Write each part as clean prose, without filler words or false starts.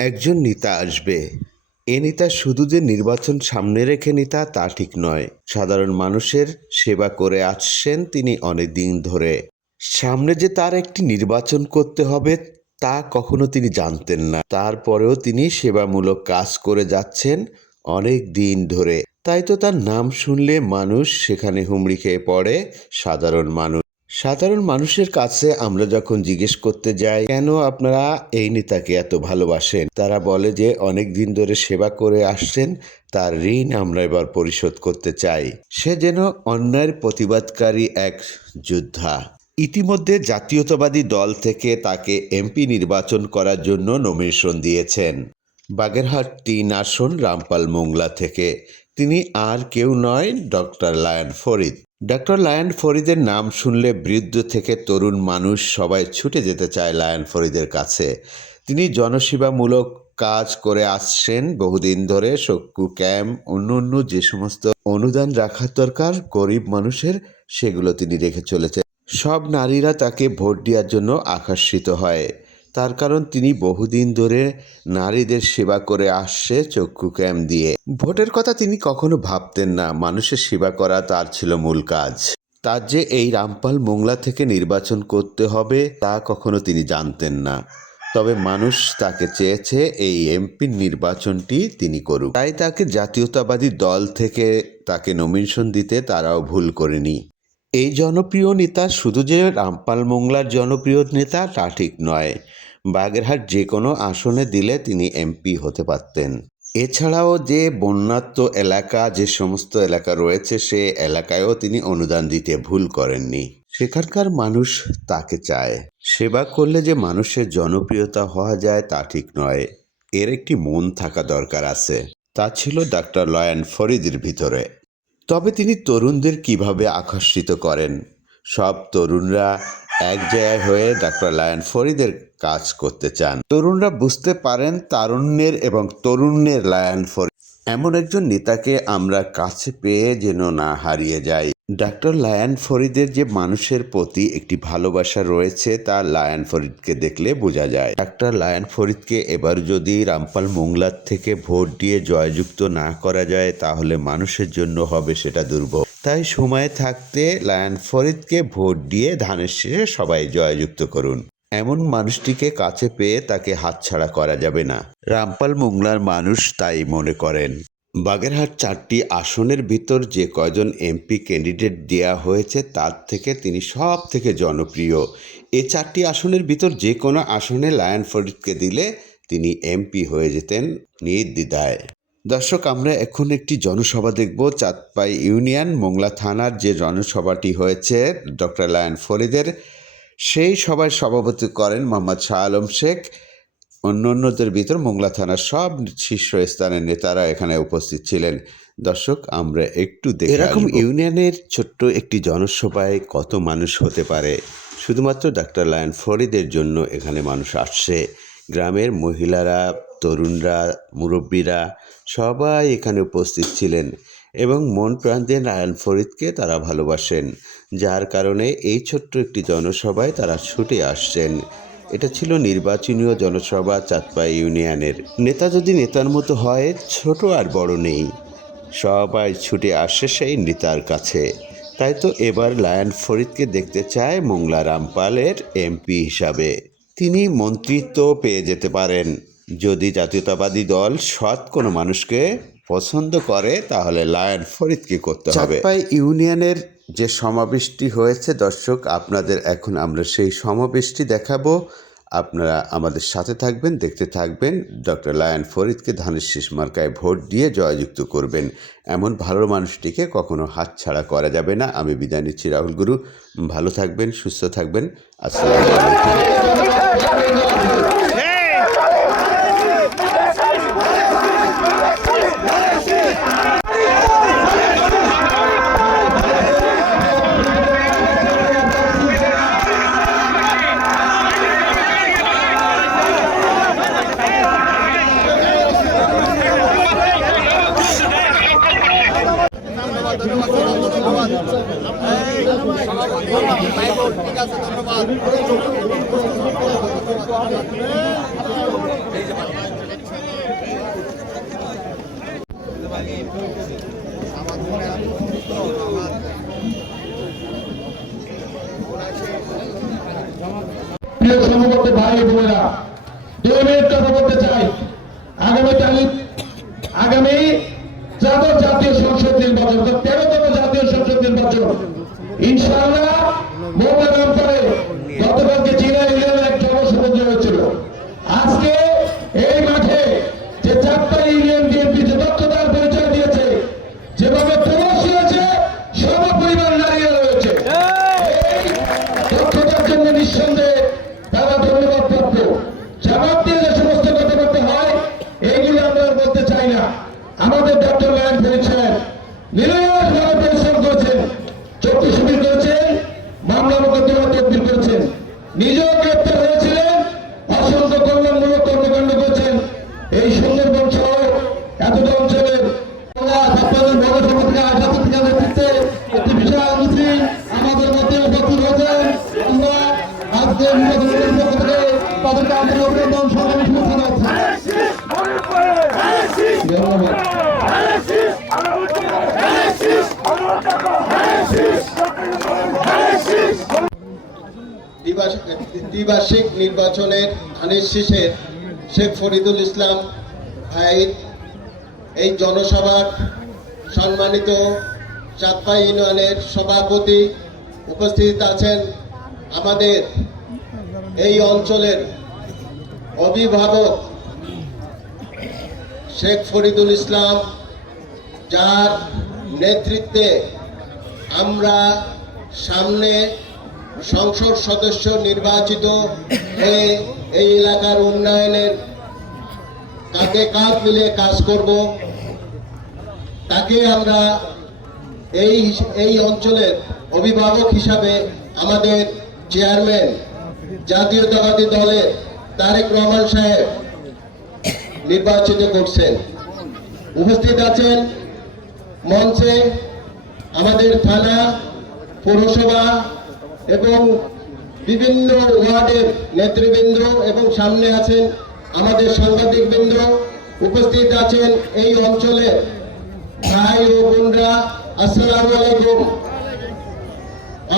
একজন নেতা আসবে। এ নেতা শুধু যে নির্বাচন সামনে রেখে নেতা তা ঠিক নয়। সাধারণ মানুষের সেবা করে আসছেন তিনি অনেক দিন ধরে। সামনে যে তার একটি নির্বাচন করতে হবে তা কখনো তিনি জানতেন না। তারপরেও তিনি সেবামূলক কাজ করে যাচ্ছেন অনেক দিন ধরে। তাই তো তার নাম শুনলে মানুষ সেখানে হুমড়ি খেয়ে পড়ে। সাধারণ মানুষের কাছে আমরা যখন জিজ্ঞেস করতে যাই কেন আপনারা এই নেতাকে এত ভালোবাসেন, তারা বলে যে অনেক দিন ধরে সেবা করে আসছেন, তার ঋণ আমরা এবার পরিশোধ করতে চাই। সে যেন অন্যায়ের প্রতিবাদকারী এক যোদ্ধা। ইতিমধ্যে জাতীয়তাবাদী দল থেকে তাকে এমপি নির্বাচন করার জন্য নমিনেশন দিয়েছেন বাগেরহাট ৩ আসন রামপাল মোংলা থেকে। তিনি আর কেউ নয়, ডক্টর লায়ন ফরিদ। ডক্টর লায়ন ফরিদের নাম শুনলে বৃদ্ধ থেকে তরুণ মানুষ সবাই ছুটে যেতে চায় লায়ন ফরিদের কাছে। তিনি জনসেবামূলক কাজ করে আসছেন বহুদিন ধরে। চক্ষু ক্যাম্প, অন্য যে সমস্ত অনুদান রাখার দরকার গরিব মানুষের, সেগুলো তিনি রেখে চলেছেন। সব নারীরা তাকে ভোট দেওয়ার জন্য আকর্ষিত হয়। তার কারণ তিনি বহুদিন ধরে নারীদের সেবা করে আসছে চক্ষু ক্যাম্প দিয়ে। ভোটের কথা তিনি কখনো ভাবতেন না, মানুষের সেবা করা তার ছিল মূল কাজ। তার যে এই রামপাল মোংলা থেকে নির্বাচন করতে হবে তা কখনো তিনি জানতেন না। তবে মানুষ তাকে চেয়েছে এই এমপির নির্বাচনটি তিনি করুক। তাই তাকে জাতীয়তাবাদী দল থেকে তাকে নমিনেশন দিতে তারাও ভুল করেনি। এই জনপ্রিয় নেতা শুধু যে রামপাল মোংলার জনপ্রিয় নেতা তা ঠিক নয়, বাগেরহাট যে কোনো আসনে দিলে তিনি এমপি হতে পারতেন। এছাড়াও যে বন্যাত্ম এলাকা, যে সমস্ত এলাকা রয়েছে সে এলাকায়ও তিনি অনুদান দিতে ভুল করেননি। সেখানকার মানুষ তাকে চায়। সেবা করলে যে মানুষের জনপ্রিয়তা হওয়া যায় তা ঠিক নয়, এর একটি মন থাকা দরকার আছে। তা ছিল ডক্টর লায়ন ফরিদের ভিতরে। তবে তিনি তরুণদের কিভাবে আকর্ষিত করেন, সব তরুণরা এক জায়গায় হয়ে ডক্টর লায়ন ফরিদের কাজ করতে চান। তরুণরা বুঝতে পারেন তারুণ্যের এবং তরুণের লায়ন ফরিদ এমন একজন নেতাকে আমরা কাছে পেয়ে যেন না হারিয়ে যাই। ডক্টর লায়ন ফরিদের যে মানুষের প্রতি একটি ভালোবাসা রয়েছে তা লায়ন ফরিদকে দেখলে বোঝা যায়। ডক্টর লায়ন ফরিদকে এবার যদি রামপাল মোংলার থেকে ভোট দিয়ে জয়যুক্ত না করা যায় তাহলে মানুষের জন্য হবে সেটা দুর্ভোগ। তাই সময় থাকতে লায়ন ফরিদকে ভোট দিয়ে ধানের শেষে সবাই জয়যুক্ত করুন। এমন মানুষটিকে কাছে পেয়ে তাকে হাতছাড়া করা যাবে না। রামপাল মোংলার মানুষ তাই মনে করেন। বাগেরহাট 4টি আসনের ভিতর যে কয়জন এমপি ক্যান্ডিডেট দেওয়া হয়েছে তার থেকে তিনি সব থেকে জনপ্রিয়। এই 4টি আসনের ভিতর যে কোনো আসনে লায়ন ফরিদকে দিলে তিনি এমপি হয়ে যেতেন নির্দ্বিধায়। দর্শক, আমরা এখন একটি জনসভা দেখব। চাঁদপাই ইউনিয়ন মোংলা থানার যে জনসভাটি হয়েছে ডক্টর লায়ন ফরিদের, সেই সভায় সভাপতি করেন মোহাম্মদ শাহ আলম শেখ। অন্যদের ভিতর মোংলা থানার সব শীর্ষস্থানের নেতারা এখানে উপস্থিত ছিলেন। দর্শক, আমরা একটু দেখে এরকম ইউনিয়নের ছোট্ট একটি জনসভায় কত মানুষ হতে পারে। শুধুমাত্র ডক্টর লায়ন ফরিদের জন্য এখানে মানুষ আসছে। গ্রামের মহিলারা, তরুণরা, মুরব্বীরা সবাই এখানে উপস্থিত ছিলেন এবং মন প্রাণ দিয়ে লায়ন ফরিদকে তারা ভালোবাসেন, যার কারণে এই ছোট্ট একটি জনসভায় তারা ছুটে আসছেন। এটা ছিল নির্বাচনীয় জনসভা চাঁদপাই ইউনিয়নের। নেতা যদি নেতার মতো হয়, ছোট আর বড় নেই, সবাই ছুটে আসে সেই নেতার কাছে। তাই তো এবার লায়ন ফরিদকে দেখতে চায় মোংলা রামপালের এমপি হিসাবে। তিনি মন্ত্রিত্ব পেয়ে যেতে পারেন যদি জাতীয়তাবাদী দল সৎ কোনো মানুষকে পছন্দ করে, তাহলে লায়ন ফরিদকে করতে হবে। চাঁদপাই ইউনিয়নের যে সমাবেশটি হয়েছে দর্শক, আপনাদের এখন আমরা সেই সমাবেশটি দেখাবো। আপনারা আমাদের সাথে থাকবেন, দেখতে থাকবেন। ডক্টর লায়ন ফরিদকে ধানের শীষ মার্কায় ভোট দিয়ে জয়যুক্ত করবেন। এমন ভালো মানুষটিকে কখনো হাতছাড়া করা যাবে না। আমি বিদায় নিচ্ছি, রাহুল গুরু। ভালো থাকবেন, সুস্থ থাকবেন। আসসালামু আলাইকুম। ধন্যবাদ। প্রিয় সমবর্তী ভাই বোনেরা, 2 মিনিট কথা বলতে চাই। আগামী যাদব জাতীয় সংসদ নির্বাচন, 13তম জাতীয় সংসদ নির্বাচন ইনশাআল্লাহ মোটা নাম করে গতকালকে চীনা ইউনিয়নে এক জনসভা হয়েছিল। আজকে এই মাঠে যে 4টা ইউনিয়ন বিএনপি যে দক্ষতার পরিচয় দিয়েছে, যেভাবে প্রবাসী হয়েছে, সর্বপরিবার নারীরা রয়েছে, এই দক্ষতার জন্য নিঃসন্দেহে তারা ধন্যবাদ প্রাপ্য। জবাব দিয়ে যে সমস্ত কথা বলতে হয় এইগুলো আমরা বলতে চাই না। আমাদের ডক্টর লায়ন ফরিদ সাহেব নিরলসভাবে পরিশ্রম করেছেন, চুক্তি শিবির করেছেন, মামলা মোকদ্দমা তদবির করেছেন, নিজেও গ্রেপ্তার হয়েছিলেন, অসংখ্য কল্যাণমূলক কর্মকাণ্ড করেছেন। এই সুন্দরবন সহ এতটা অঞ্চলের আপনাদের বড় সভা থেকে আসা পত্রিকা নেতৃত্বে একটি বিশাল মিছিল আমাদের মধ্যে উপস্থিত হয়েছেন। আমরা আজকে নির্বাচনের পক্ষ থেকে তাদেরকে আন্তরিক অভিনন্দন সংগ্রামী শুভেচ্ছা জানাচ্ছি। ধন্যবাদ। দ্বিবার্ষিক নির্বাচনের ধানের শীষের শেখ ফরিদুল ইসলাম ভাইয়ের এই জনসভার সম্মানিত চাঁদপাই ইউনিয়নের সভাপতি উপস্থিত আছেন, আমাদের এই অঞ্চলের অভিভাবক শেখ ফরিদুল ইসলাম, যার নেতৃত্বে আমরা সামনে সংসদ সদস্য নির্বাচিত হয়ে এই এলাকার উন্নয়নের কাঁধে কাঁধ মিলে কাজ করব। তাকে আমরা এই অঞ্চলের অভিভাবক হিসাবে আমাদের চেয়ারম্যান জাতীয়তাবাদী দলের তারেক রহমান সাহেব নির্বাচিত করছেন। উপস্থিত আছেন মঞ্চে আমাদের থানা, পৌরসভা এবং বিভিন্ন ওয়ার্ডের নেতৃবৃন্দ এবং সামনে আছেন আমাদের সাংবাদিকবৃন্দ। উপস্থিত আছেন এই অঞ্চলের ভাই ও বোনরা, আসসালামু আলাইকুম।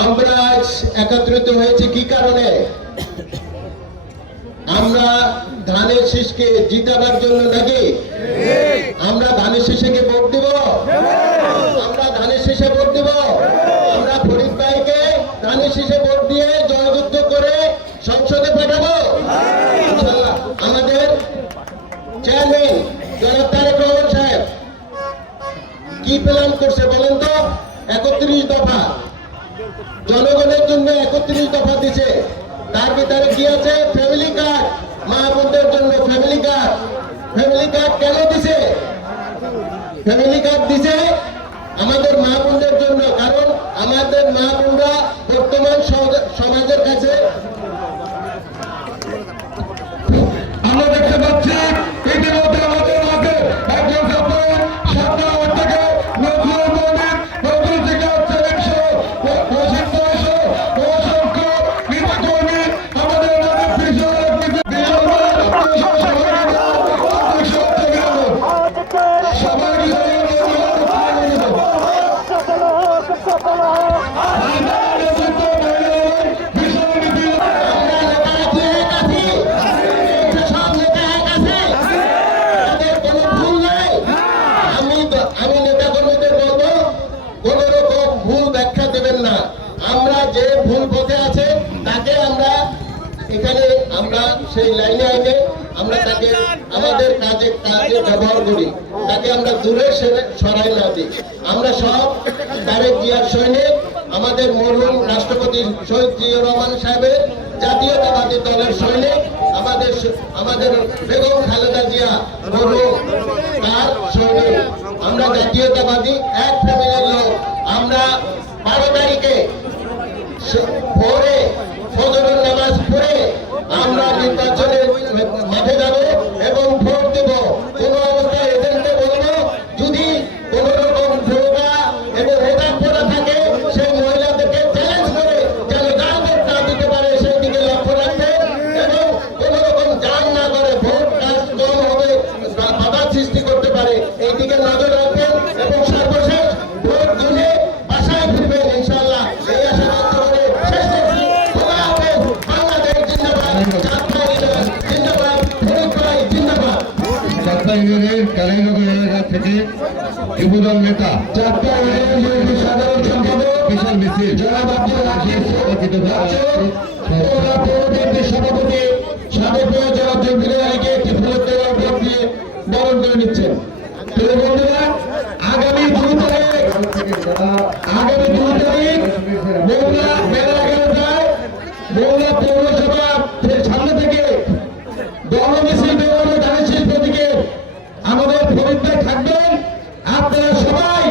আমরা আজ একত্রিত হয়েছি কি কারণে? আমরা ধানের শীষকে জিতাবার জন্য নাকি? আমরা ধানের শীষকে ভোট দিব? আমরা ধানের শীষে ভোট দিব? আমরা ফরিদ ভাইকে ধানের শীষে ভোট দিয়ে জয়যুক্ত করে সংসদে পাঠাবো। আমাদের চেয়ারম্যান জনাব তারেক রহমান সাহেব কি প্ল্যান করছে বলেন তো? 31 দফা জনগণের জন্য 31 দফা দিছে। তার ভিতরে কি আছে? ফ্যামিলি কার্ড, মা বোনদের জন্য ফ্যামিলি কার্ড। ফ্যামিলি কার্ড কেন দিছে? ফ্যামিলি কার্ড দিছে আমাদের মা বোনদের জন্য, কারণ আমাদের মা বোনরা বর্তমান সমাজের কাছে আমরা দেখতে পাচ্ছি ইতিমধ্যে আমাদের মাঝে একজন সরকার সরকার থেকে নজরুল মন্দির নজরুল থেকে হচ্ছে 100 অসংখ্য নেতাকর্মী আমাদের মাঝে আমি নেতাকর্মীদের বলবো কোন রকম ভুল ব্যাখ্যা দেবেন না। আমরা যে ভুল পথে আছে তাকে আমরা এখানে আমরা সেই লাইনে আইনে আমরা তাকে আমাদের কাজে ব্যবহার করি, তাকে আমরা দূরে সরাই না দিই। আমরা সব তারেক জিয়ার সৈনিক, আমাদের মরহুম রাষ্ট্রপতি শহীদ জিয়াউর রহমান সাহেবের জাতীয়তাবাদী দলের সৈনিক, আমাদের বেগম খালেদা জিয়া মরহুম তার সৈনিক। আমরা জাতীয়তাবাদী এক ফ্যামিলির লোক। আমরা 12 তারিখে ভোরে ফজরের নামাজ পড়ে আমরা নির্বাচনের মাঠে যাব এবং ভোট দেব। কোন অবস্থায় এজেন্টকে বলবো যদি কোন রকম ভোগা এবং হেদাত করা থাকে সেই মহিলাদেরকে চ্যালেঞ্জ করে যেন যার ভোট না দিতে পারে সেই দিকে লক্ষ্য রাখতে এবং কোন রকম জাম না করে ভোট কাজ কম হবে বাধা সৃষ্টি করতে পারে এই দিকে নজর রাখবেন এবং সর্বশেষ ভোট দিলে বাসায় ফিরবেন ইনশাআল্লাহ। এই আশা ব্যক্ত করে চারটা ইউনিয়নের কালীনগর এলাকা থেকে যুবদল নেতা চারটা ইউনিয়নের সাধারণ সম্পাদক বিশাল মিছিল জনাব আব্দুল আজিজ সভাপতি সাবেক জনাব জঙ্গির আলীকে একটি ফুলের তোলা ভোট দিয়ে বরণ করে নিচ্ছেন। প্রিয় বন্ধুরা, আগামী 2 তারিখ বগুড়া বেলা 11টায় বগুড়া পৌরসভা সামনে থেকে দল মিছিল বেরোনো ধানের প্রতীকে আমাদের ফরিদে থাকবেন। আপনারা সবাই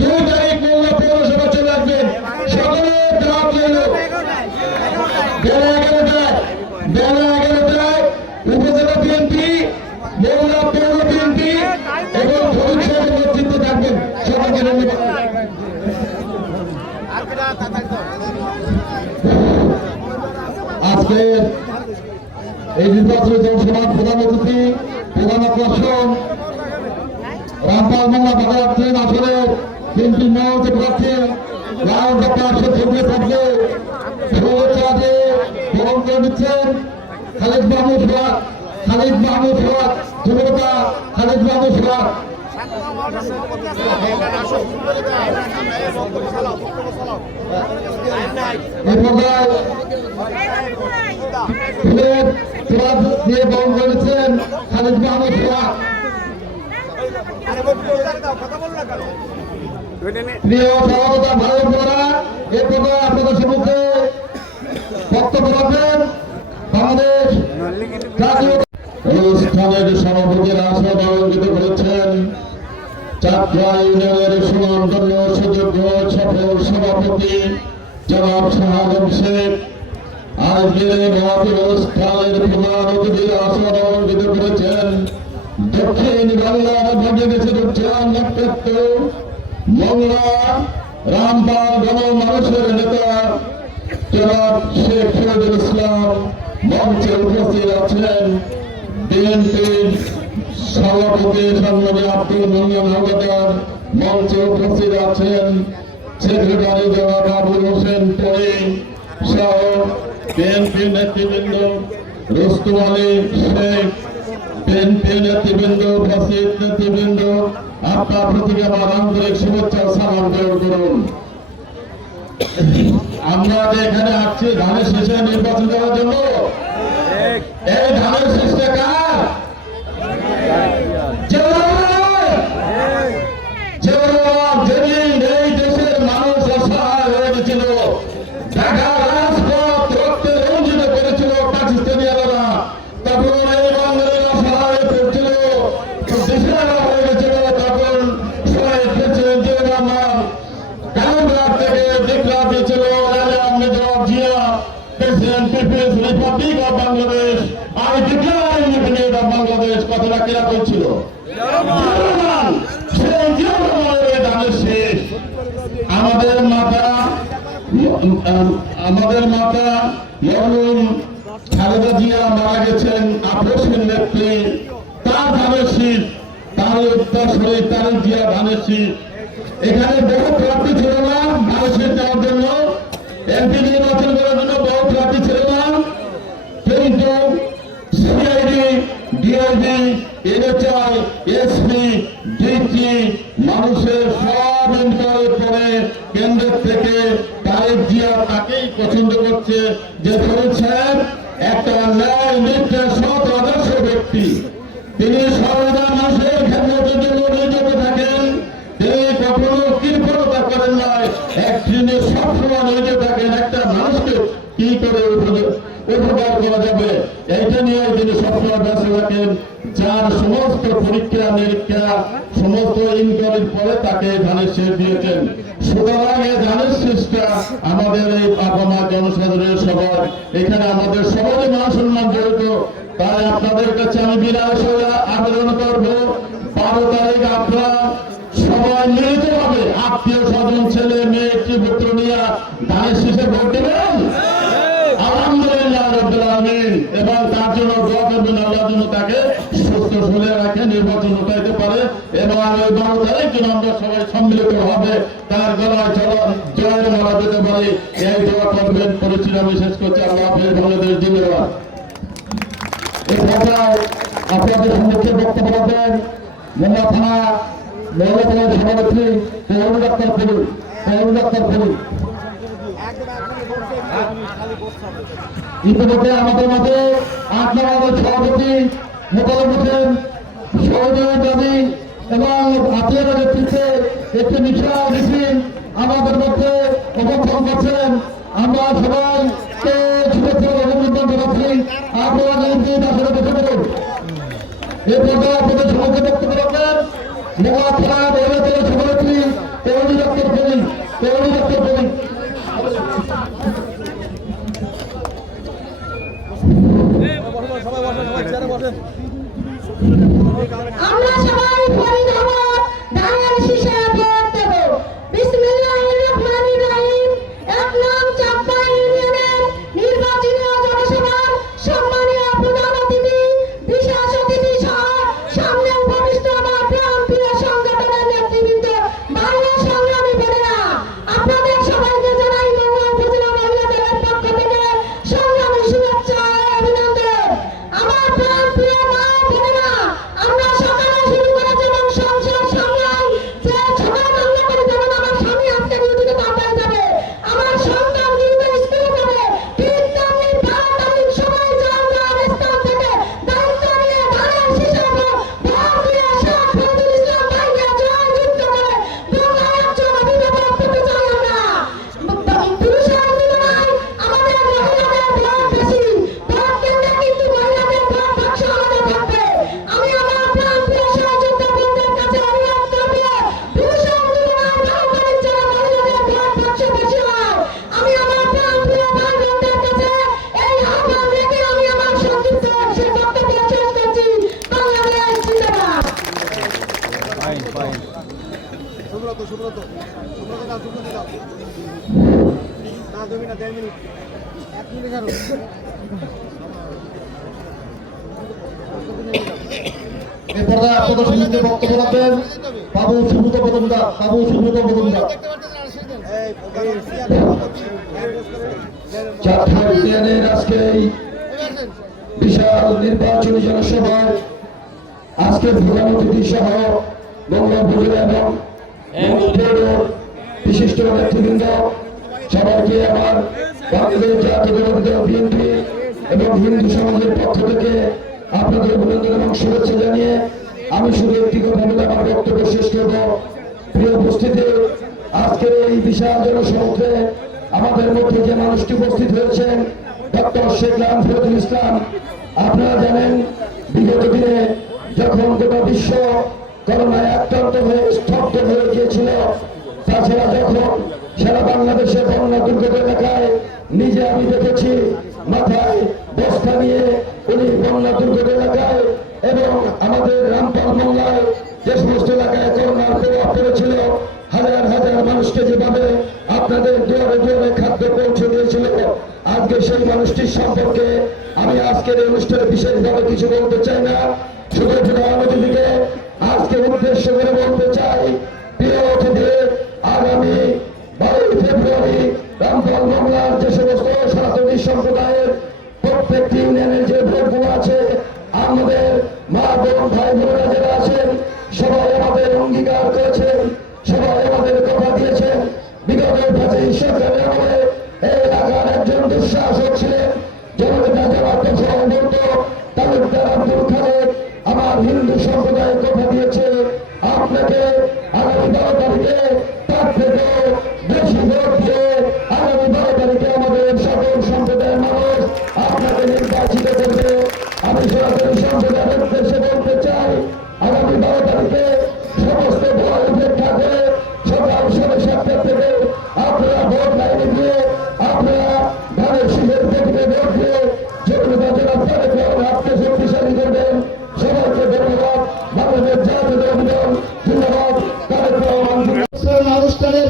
2 তারিখ বগুড়া পৌরসভা চলে আসবেন। সকলের দাওয়াত রইল। বেলা 11টায় উপজেলা বিএনপি, বগুড়া পৌর বিএনপি এবং ফরিদ সাহেবের নেতৃত্বে থাকবেন। সকলকে ধন্যবাদ। আজকে এই নির্বাচনী জনসভার প্রধান অতিথি, প্রধান আকর্ষণ রামপাল মোল্লা বাজার 3 আসনের বিএনপি মনোনীত প্রার্থী লাল ডক্টর শফিউল থাকবে শুভেচ্ছা দিয়ে বরণ করে নিচ্ছেন খালিদ মাহমুদ ফুয়াদ, যুবতা খালিদ মাহমুদ ফুয়াদ। এই পর্যায়ে ফুলের তোড়া দিয়ে বরণ করেছেন খালিদ মাহমুদ ফুয়াদ। প্রিয় সভাপতি ভাই বোনেরা, এই পর্যায়ে আপনাদের সম্মুখে বক্তব্য রাখবেন বাংলাদেশ জাতীয় অনুষ্ঠানের সভাপতির আসন অলঙ্কিত করেছেন চাকরা ইউনিয়নের সুনামধন্য সুযোগ্য সফল সভাপতি জনাব শাহাদম শেখ। আজকের এই মহতী অনুষ্ঠানের প্রধান অতিথির আসন অলঙ্কিত করেছেন দক্ষিণ বাংলার ভোজগেছে উজ্জ্বল নক্ষত্র মোংলা রামপাল গণমানুষের নেতা জনাব শেখ ফরিদুল ইসলাম। মঞ্চে উপস্থিত আছেন বিএনপির সভাপতি সম্মানী আব্দুল মোমিন হাওলাদার। মঞ্চে উপস্থিত আছেন সেক্রেটারি জনাব আবুল হোসেন পরি সহ বিএনপি নেতৃবৃন্দ, রুস্তম আলী শেখ, বিএনপি নেতৃবৃন্দ, উপস্থিত নেতৃবৃন্দ, আপনার প্রতি আমার আন্তরিক শুভেচ্ছা সালাম গ্রহণ করুন। আমরা যে এখানে আসছি ধানের শীষে নির্বাচন করার জন্য, এই ধানের শীষটা কার? যেদিন এই দেশের মানুষ অসহায় হয়ে গেছিল, ঢাকা রাজপথ রক্তে রঞ্জিত করেছিল পাকিস্তানিয়ারা, তখন এই বাঙালির অসহায় পড়ছিল, দেশেরা হয়ে গেছিল। তখন সবাই প্রেসিডেন্ট জিয়া রহমান কালুঘাট থেকে দেখলা দিয়েছিল Ahmed Zia, president people's republic of Bangladesh, I declare independence of Bangladesh. কথাটা কিরা বলছিল? আমাদের মাতা মরহুম খালেদা জিয়া মারা গেছেন আপসের নেত্রী, তার ধানের শীষ, তার উত্তরসূরি তারেক জিয়া ধানের শীষ। এখানে বহু প্রার্থী ছিল না ধানের শীষ দেওয়ার জন্য, এমপি নির্বাচন করার জন্য বহু প্রার্থী ছিল না, কিন্তু CID, DID, NHI, SP, DC মানুষের সব ইনকোয়ারি করে কেন্দ্র থেকে তারেক জিয়া তাকেই পছন্দ করছে যে ফরিদ সাহেব একটা ন্যায় নিষ্ঠা সৎ আদর্শ ব্যক্তি, তিনি সর্বদা মানুষের খেদমতের জন্য নিয়োজিত থাকেন, তিনি কখনো কৃপণতা করেন নাই, তিনি সবসময় নিয়োজিত থাকেন একটা মানুষকে কি করে উপকার করা যাবে এইটা নিয়ে তিনি সবসময় ব্যস্ত থাকেন। যার সমস্ত পরীক্ষা নিরীক্ষা সমস্ত ইনকোয়ারির পরে তাকে ধানের শীষ দিয়েছেন। সুতরাং এই ধানের শীষটা আমাদের এই বাবা মা জনসাধারণের সবার, এখানে আমাদের সবারই মান সম্মান জড়িত। তাই আপনাদের কাছে আমি বিনয়ের সঙ্গে আবেদন করবো 12 তারিখ আপনারা সবাই মিলিত হবে আত্মীয় স্বজন ছেলে মেয়ে পুত্র নিয়ে ধানের শীষে ভোট দেবেন। আলহামদুলিল্লাহ রাব্বিল আলামিন। এবং তার জন্য দোয়া করবেন, আল্লাহ যেন তাকে সুস্থ শরীরে রাখে, নির্বাচন উঠাইতে পারে এবং ওই 12 তারিখ যেন আমরা সবাই সম্মিলিত হবে তার গলায় জয়ের মালা দিতে পারি, এই দোয়া করবেন। পরিচিত আমি শেষ করছি। আল্লাহ হাফেজ। বাংলাদেশ জিন্দাবাদ। আপনাদের সম্মুখে বক্তব্য রাখবেন মোল্লা থানা মহিলা থানার সভানেত্রী তরুণ ডাক্তার ফুলি। ইতিমধ্যে আমাদের মাঝে 8 নম্বর সভাপতি মোতালেব হোসেন সহযোগী দাবি এবং আত্মীয়তা নেতৃত্বে একটি বিশাল মিছিল আমাদের মধ্যে অবস্থান করছেন। আমরা সবাইকে শুভেচ্ছা ও অভিনন্দন জানাচ্ছি। আপনারা নিজ আসলে বসে পড়ুন। এই পর্যায়ে আপনাদের সম্মুখে বক্তব্য রাখবেন মোল্লা থানা মহিলা থানার সভানেত্রী তরুণ ডাক্তার ফুলি। আমরা সবাই ফরিদ আহমদ ধানের শীষে ভোট দেব। বিসমিল্লাহির রহমানির রহিম। 1 নং চাঁদপাড়া ইউনিয়নের নির্বাচনী জনসভার সম্মানীয় প্রধান অতিথি, বিশেষ অতিথি সহ সামনে উপবিষ্ট আমার প্রাণপ্রিয় সংগঠনের নেতৃবৃন্দ, বাংলা সংগ্রামী বোনেরা, আপনাদের সবাইকে জানাই বাংলা উপজেলা মহিলা দলের পক্ষ থেকে সংগ্রামী শুভেচ্ছা ও অভিনন্দন। আমার প্রাণপ্রিয় মা বোনেরা, আমরা সকালে শুরু করেছি এবং সংসার সামলাই যে সকালে রান্না করে যেমন আমার স্বামী আজকে ডিউটিতে তাড়াতাড়ি যাবে, আমার সন্তান ডিউটিতে স্কুলে যাবে, ঠিক তেমনি 12 তারিখ সবাই যার যার স্থান থেকে দায়িত্ব নিয়ে ধানের শীষে ভোট দিয়ে শেখ ফজলুল ইসলাম ভাইকে জয়যুক্ত করে বাংলার একজন অভিভাবক পেতে চাই আমরা। পুরুষের তুলনায় আমাদের মহিলাদের ভোট বেশি। ভোট কেন্দ্রে কিন্তু মহিলাদের ভোট বাক্স আমাদের থাকবে। আমি আমার প্রাণপ্রিয় সহযোদ্ধা বন্ধুদের কাছে অনুরোধ করব, পুরুষের তুলনায় ভারতের যারা মহিলাদের ভোট বাক্স বেশি হয়, আমি আমার প্রাণপ্রিয় ভাই বোনদের কাছে এই আহ্বান রেখে আমি আমার সংক্ষিপ্ত বক্তব্য শেষ করছি। বাংলাদেশ জিন্দাবাদ। এই পর্যায়ে আপনাদের সম্মুখে বক্তব্য রাখবেন বাবু সুব্রত মজুমদার। চারটা ইউনিয়নের আজকে এই বিশাল নির্বাচনী জনসভায় আজকে প্রধান অতিথি সহ বাংলা উপজেলা এবং বিশিষ্ট নেতৃবৃন্দ সবাইকে আমার বাংলাদেশ জাতীয়তাবাদী দল বিএনপি এবং হিন্দু সমাজের পক্ষ থেকে আপনাদের অভিনন্দন এবং শুভেচ্ছা জানিয়ে আমি শুধু একটি কথা বলে আমার বক্তব্য শেষ করব। প্রিয় উপস্থিতি, আজকের এই বিশাল জনসমুদ্রে আমাদের মধ্যে যে মানুষটি উপস্থিত হয়েছেন ডক্টর শেখ ফজলুল ইসলাম। আপনারা জানেন বিগত দিনে যখন গোটা বিশ্ব করোনায় আক্রান্ত হয়ে স্তব্ধ হয়ে গিয়েছিল, তাছাড়া যখন সারা বাংলাদেশে বন্যা দুর্গত এলাকায় নিজে আমি দেখেছি মাথায় বস্তা নিয়ে উনি বন্যা দুর্গত এলাকায় এবং আমাদের রামপাল মোংলায় যে সমস্ত এলাকায় করোনার প্রভাব পড়েছিল, হাজার হাজার মানুষকে যেভাবে আপনাদের দুয়ারে দুয়ারে খাদ্য পৌঁছে দিয়েছিল, আজকে সেই মানুষটির সম্পর্কে আমি আজকের এই অনুষ্ঠানে বিশেষভাবে কিছু বলতে চাই না। শুধু প্রধান অতিথিকে আজকে উদ্দেশ্য করে বলতে চাই, প্রিয় অতিথি, আগামী 12 ফেব্রুয়ারি রামপাল মোংলার যে সমস্ত সনাতনী সম্প্রদায়ের প্রত্যেকটি ইউনিয়নের যে ভোটগুলো আছে, আমাদের মা বোন ভাই বোনেরা যারা আছেন সবাই আমাদের অঙ্গীকার করেছেন, সবাই আমাদের কথা দিয়েছেন। বিগত সরকারের আমলে এই এলাকার একজন দুঃশাসক ছিলেন জননেতা জনাব বলতো তালুকদার আব্দুল খালেক আমার হিন্দু সম্প্রদায়ের কথা দিয়েছে, আপনাকে আগামী 12 তারিখে তার থেকে বেশি ভোট দিয়ে আগামী 12 তারিখে আমাদের সকল সম্প্রদায়ের মানুষ আপনাকে নির্বাচিত করবে। আমি সরাসরি সম্প্রদায়ের উদ্দেশ্যে বলতে চাই, আগামী 12 তারিখে সমস্ত ভয় উপেক্ষা করে সকাল 7:30 থেকে আপনারা ভোট লাইনে দিয়ে আপনারা ধানের শীষের প্রতীকে ভোট দিয়ে জনতা জনাব তারেক রহমানকে শক্তিশালী করবেন। সবাইকে ধন্যবাদ। বাংলাদেশ জাতীয়তাবাদী দল জিন্দাবাদ। তারেক রহমান অনুষ্ঠানের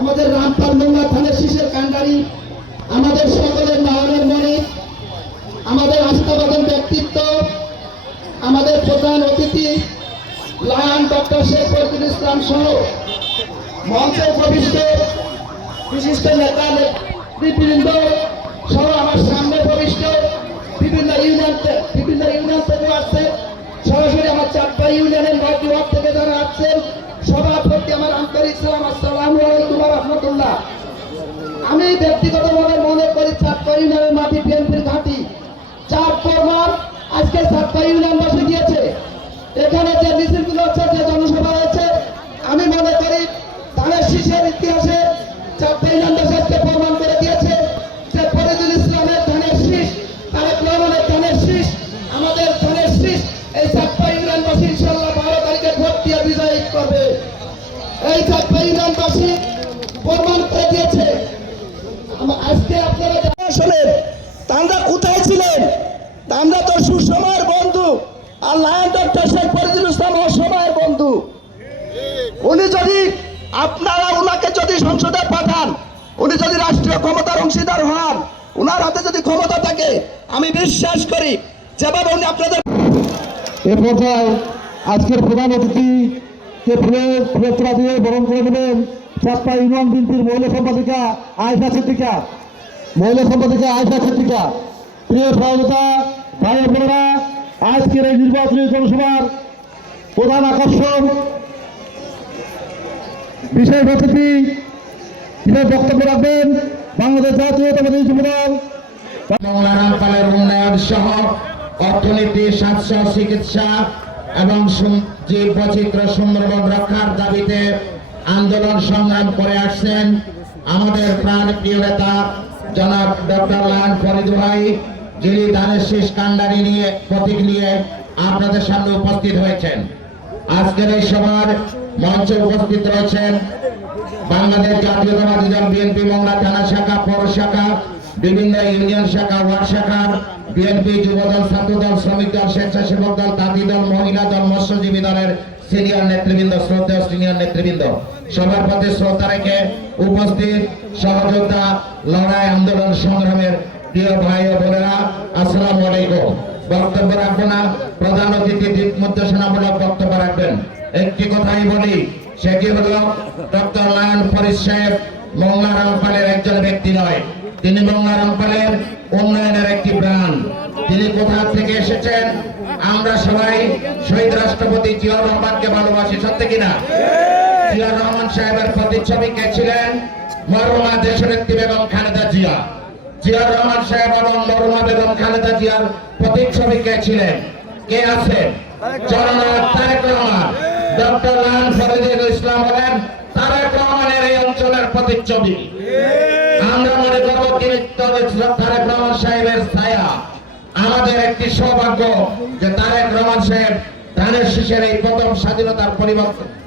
আমাদের রামপাল মোংলা ধানের শীষের কান্ডারি, আমাদের সকলের নয়নের মনে, আমাদের আস্থাবাদন ব্যক্তিত্ব, আমাদের প্রধান অতিথি লায়ন ডক্টর শেখ ফজলুল ইসলাম সহ মঞ্চে প্রবিষ্ট বিশিষ্ট নেতা নেতৃবৃন্দ সহ আমার সামনে প্রবিষ্ট বিভিন্ন ইউনিয়ন থেকে আসছে সরাসরি আমার চাঁদপাই ইউনিয়নের মধ্যবিভাগ থেকে যারা আসছেন সবার প্রতি আমার আন্তরিক সালাম, আসসালামু আলাইকুম ওয়া রাহমাতুল্লাহ। আমি ব্যক্তিগতভাবে মনে করি চাঁদপাই ইউনিয়নের মাটি বিএনপির ঘাঁটি, যার প্রমাণ আজকে চাঁদপাই ইউনিয়নবাসী দিয়েছে। এখানে যে মিছিলগুলো হচ্ছে, যে জনসভা হয়েছে, আমি মনে করি ধানের শীষের ইতিহাসে চাঁদপাই ইউনিয়নবাসী আজকে প্রমাণ করে দিয়েছে যে ফরিদুল ইসলামের ধানের শীষ, তারেক রহমানের ধানের শীষ, আমাদের ধানের শীষ এই চাঁদপাই ইউনিয়নবাসী ইনশাআল্লাহ 12 তারিখে ভোট দিয়ে বিজয়ী করবে। এই চাঁদপাই ইউনিয়নবাসী প্রমাণ করে দিয়েছে। আজকে আপনারা যারা শোনেন, আমরা কোথায় ছিলেন? আমরা তো সুসময়ের বন্ধু, আর লায়ন ডক্টর শেখ ফরিদুল ইসলাম অসময়ের বন্ধু। উনি যদি, আপনারা উনাকে যদি সংসদে পাঠান, উনি যদি রাষ্ট্রীয় ক্ষমতার অংশীদার হন, উনার হাতে যদি ক্ষমতা থাকে, আমি বিশ্বাস করি যেভাবে উনি আপনাদের এ পর্যায়ে আজকের প্রধান অতিথিকে ফুলের দিয়ে বরণ করে দেবেন চাঁদপাই ইউনিয়ন বিএনপির মহিলা সম্পাদিকা আয়েশা সিদ্দিকা। প্রিয় সহযোগিতা ভাই বোনেরা, আজকের এই নির্বাচনী জনসভার প্রধান আকর্ষণ বিশেষ অতিথি হিসেবে বক্তব্য রাখবেন বাংলাদেশ জাতীয়তাবাদী যুবদল রামপালের উন্নয়ন সহ অর্থনীতি, স্বাস্থ্য, চিকিৎসা এবং জীব বৈচিত্র্য সুন্দরবন রক্ষার দাবিতে আন্দোলন সংগ্রাম করে আসছেন আমাদের প্রাণ প্রিয় নেতা জনাব ডক্টর লায়ন ফরিদুল ভাই, যিনি ধানের শীষ কান্ডারি নিয়ে প্রতীক নিয়ে আপনাদের সামনে উপস্থিত হয়েছেন। আজকের এই সভার মঞ্চে উপস্থিত রয়েছেন বাংলাদেশ জাতীয়তাবাদী দল বিএনপি মংলা থানা শাখা, পৌর শাখা, বিভিন্ন ইউনিয়ন শাখা, ওয়ার্ড শাখার বিএনপি, যুবদল, ছাত্রদল, শ্রমিক দল, স্বেচ্ছাসেবক দল, তাঁতি দল, মহিলা দল, মৎস্যজীবী দলের সিনিয়র নেতৃবৃন্দ, শ্রদ্ধেয় সিনিয়র নেতৃবৃন্দ, সবার প্রতি শ্রদ্ধা রেখে উপস্থিত সহযোদ্ধা, লড়াই, আন্দোলন সংগ্রামের প্রিয় ভাই ও বোনেরা, আসসালামু আলাইকুম। বক্তব্য রাখবো না, প্রধান অতিথি দিক নির্দেশনামূলক বক্তব্য রাখবেন। একটি কথাই বলি, সেটি হলো ডক্টর লায়ন ফরিদ সাহেব মংলা রামপালের একজন ব্যক্তি নয়, তিনি মংলা রামপালের উন্নয়নের একটি প্রাণ। তিনি কোথা থেকে এসেছেন? আমরা সবাই শহীদ রাষ্ট্রপতি জিয়াউর রহমানকে ভালোবাসি, সত্যি কিনা? জিয়াউর রহমান সাহেবের প্রতিচ্ছবি কে ছিলেন? মরহুমা দেশনেত্রী বেগম খালেদা জিয়া। জিয়াউর রহমান সাহেব এবং মরহুমা বেগম খালেদা জিয়ার প্রতিচ্ছবি কে ছিলেন? কে আছেন? জননেতা তারেক রহমান। ডক্টর লায়ন ফরিদুল ইসলাম হলেন তারেক রহমানের এই অঞ্চলের প্রতিচ্ছবি। আমরা মনে করবো তিনি তারেক রহমান সাহেবের ছায়া। আমাদের একটি সৌভাগ্য যে তারেক রহমান সাহেব ধানের শীষের এই প্রথম স্বাধীনতার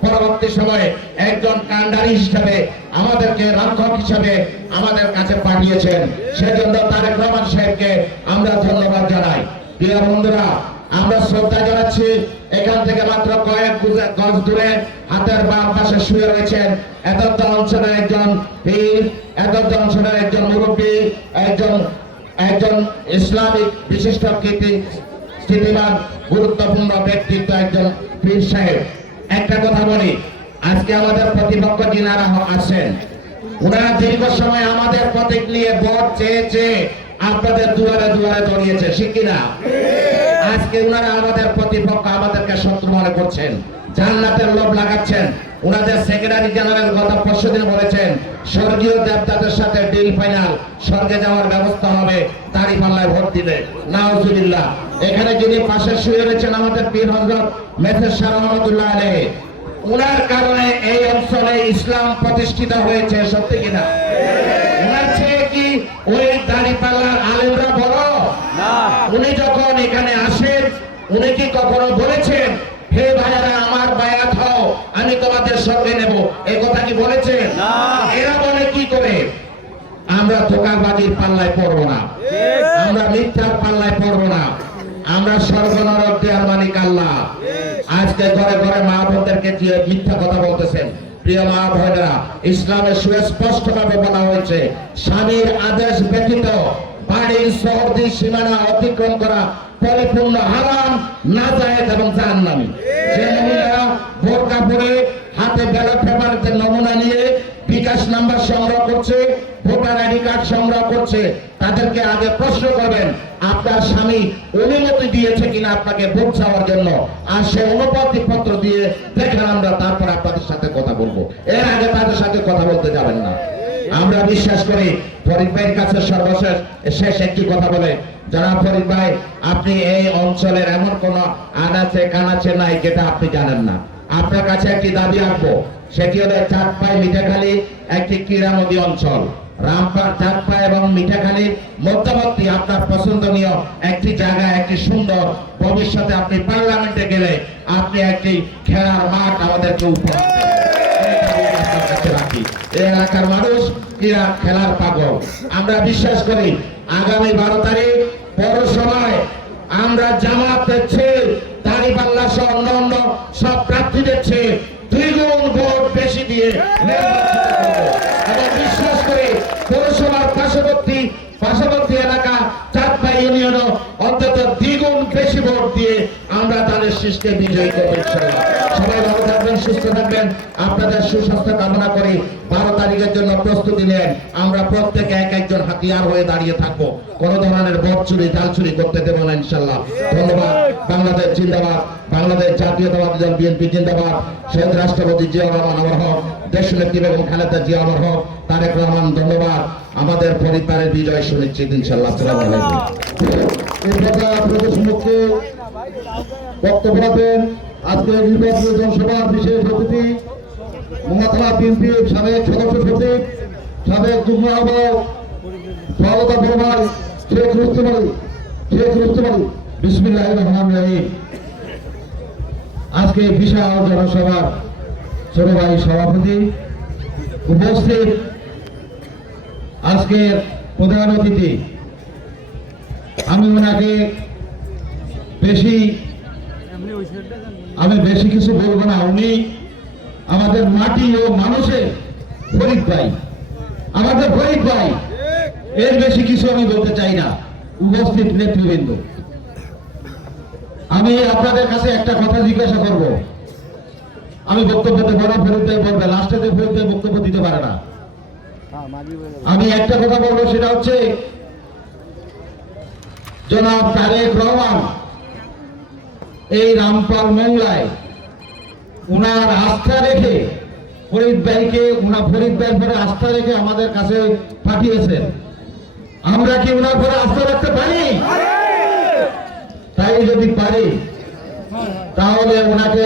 পরবর্তী সময়ে একজন কান্ডারি হিসেবে আমাদেরকে রক্ষক হিসেবে আমাদের কাছে পাঠিয়েছেন। সেজন্য তারেক রহমান সাহেবকে আমরা ধন্যবাদ জানাই। প্রিয় বন্ধুরা, আমরা শ্রদ্ধা জানাচ্ছি। এখান থেকে মাত্র কয়েক গজ দূরে হাতের বাম পাশে শুয়ে রয়েছেন এতদ অঞ্চলের একজন পীর, এতদ অঞ্চলের একজন মুরব্বী, একজন ইসলামিক বিশিষ্ট স্থিতিবান গুরুত্বপূর্ণ ব্যক্তিত্ব, একজন পীর সাহেব। একটা কথা বলি, আজকে আমাদের প্রতিপক্ষ যিনারা আছেন, ওনারা দীর্ঘ সময় আমাদের প্রতীক নিয়ে ভোট চেয়ে আপনাদের দুয়ারে দুয়ারে দৌড়িয়েছে, ঠিক কিনা? আজকে ওনারা আমাদের প্রতিপক্ষ, আমাদেরকে শত্রু মনে করছেন, জান্নাতের লোভ লাগাচ্ছেন। ওনাদের সেক্রেটারি জেনারেল গত পরশুদিন বলেছেন স্বর্গীয় দেবতাদের সাথে ডিল ফাইনাল, স্বর্গে যাওয়ার ব্যবস্থা হবে তারই পাল্লায় ভোট দিলে। নাউজুবিল্লাহ। এখানে যিনি পাশে শুয়ে রয়েছেন আমাদের পীর হযরত মেজর শাহ রহমাতুল্লাহ আলাইহি, ওনার কারণে এই অঞ্চলে ইসলাম প্রতিষ্ঠিত হয়েছে, সত্যি কিনা? ওনার চেয়ে কি ওই দাঁড়িপাল্লার আলেমরা বড়? উনি যখন এখানে আসেন, উনি কি কখনো বলেছেন হে ভাইয়ারা আমার বায়াত হও, আমি তোমাদের স্বর্গে নেব? এই কথা কি বলেছেন? এরা বলে কি করে? আমরা ধোঁকাবাজির পাল্লায় পড়বো না, আমরা মিথ্যার পাল্লায় পড়বো না, আমরা স্বর্গ নরক দেওয়ার মালিক আল্লাহ। আজকে ঘরে ঘরে মা বোনদেরকে দিয়ে মিথ্যা কথা বলতেছেন। প্রিয় মা বোনেরা, ইসলামে সুস্পষ্ট ভাবে বলা হয়েছে স্বামীর আদেশ ব্যতীত বাড়ির সহদি সীমানা অতিক্রম করা পরিপূর্ণ হারাম, নাজায়েজ এবং জাহান্নামী। যে মহিলা বোরকা পরে হাতে ব্যালট পেপারের নমুনা নিয়ে বিকাশ নাম্বার সংগ্রহ করছে, ভোটার আইডি কার্ড সংগ্রহ করছে তাদেরকে আগে প্রশ্ন করবেন আপনার স্বামী অনুমতি দিয়েছে কিনা আপনাকে ভোট চাওয়ার জন্য, আর সে অনুমতি পত্র দিয়ে দেখেন আমরা, তারপর আপনাদের সাথে কথা বলবো। এর আগে তাদের সাথে কথা বলতে যাবেন না। আমরা বিশ্বাস করি ফরিদ ভাইয়ের কাছে সর্বশেষ শেষ একটি কথা বলে, যারা ফরিদ ভাই আপনি এই অঞ্চলের এমন কোন আনাচে কানাচে নাই যেটা আপনি জানেন না। আপনার কাছে একটি দাবি রাখবো, সেটি হলো চাঁদপাই মিঠাখালী একটি ক্রীড়া নদী অঞ্চল। রামপাল চাঁদপাই এবং মিঠাখালীর মধ্যবর্তী আপনার পছন্দনীয় একটি জায়গা, একটি সুন্দর ভবিষ্যতে আপনি পার্লামেন্টে গেলে আপনি একটি খেলার মাঠ আমাদেরকে উপহার রাখি। এই এলাকার মানুষ ক্রীড়া খেলার পাগল। আমরা বিশ্বাস করি আগামী 12 তারিখ পৌরসভায় আমরা জামাত দেখছি দাঁড়িপাল্লা সহ অন্যান্য সব প্রার্থীদের চেয়ে 2 গুণ ভোট বেশি দিয়ে এবং বিশ্বাস করি পৌরসভার পার্শ্ববর্তী এলাকা চাঁদপাই ইউনিয়নও অন্তত 2 গুণ বেশি ভোট দিয়ে আমরা তাদের শীর্ষে বিজয়ী করব ইনশাআল্লাহ। সবাই ভালো থাকবেন, সুস্থ থাকবেন, আপনাদের সুস্বাস্থ্য কামনা করি। 12 তারিখের জন্য প্রস্তুতি নেন। আমরা প্রত্যেকে এক একজন হাতিয়ার হয়ে দাঁড়িয়ে থাকবো, কোন ধরনের ভোট চুরি জাল চুরি করতে দেব না ইনশাআল্লাহ। ধন্যবাদ। বাংলাদেশ জিন্দাবাদ, বাংলাদেশ জাতীয়তাবাদী দল বিএনপি জিন্দাবাদ, শহীদ রাষ্ট্রপতি জিয়াউর রহমান অমর হক, দেশনেত্রী বেগম খালেদা জিয়া অমর হক, তারেক রহমান ধন্যবাদ। আমাদের পরিবারের বিজয় সুনিশ্চিত ইনশাআল্লাহ। আসসালামু আলাইকুম। এই কথা আপনাদের সম্মুখে বক্তব্য রাখবেন আজকের নির্বাচনী জনসভার বিশেষ অতিথি মহাথানা বিএনপির সাবেক সদস্য সচিব, সাবেক যুগ্ম আহ্বায়ক সহলতা বর্মার শেখ রুস্তম আলী। বিসমিল্লাহির রহমানির রহিম। আজকে বিশাল জনসভার ছোট ভাই সভাপতি উপস্থিত, আজকের প্রধান অতিথি, আমি ওনাকে বেশি কিছু বলবো না। উনি আমাদের মাটি ও মানুষের ফরিদ ভাই, আমাদের ফরিদ ভাই, এর বেশি কিছু আমি বলতে চাই না। উপস্থিত নেতৃবৃন্দ, আমি আপনাদের কাছে একটা কথা জিজ্ঞাসা করব। আমি বক্তব্য দেবো না, ফরিদ ভাই বলবে, লাস্টে ফরিদ ভাই বক্তব্য দিতে পারে না। আমি একটা কথা বলবো, সেটা হচ্ছে জনাব তারেক রহমান এই রামপাল মংলায় উনার আস্থা রেখে ফরিদ ভাইকে, ফরিদ ভাইয়ের পরে আস্থা রেখে আমাদের কাছে পাঠিয়েছেন। আমরা কি উনার পরে আস্থা রাখতে পারি? তাই যদি পারি তাহলে ওনাকে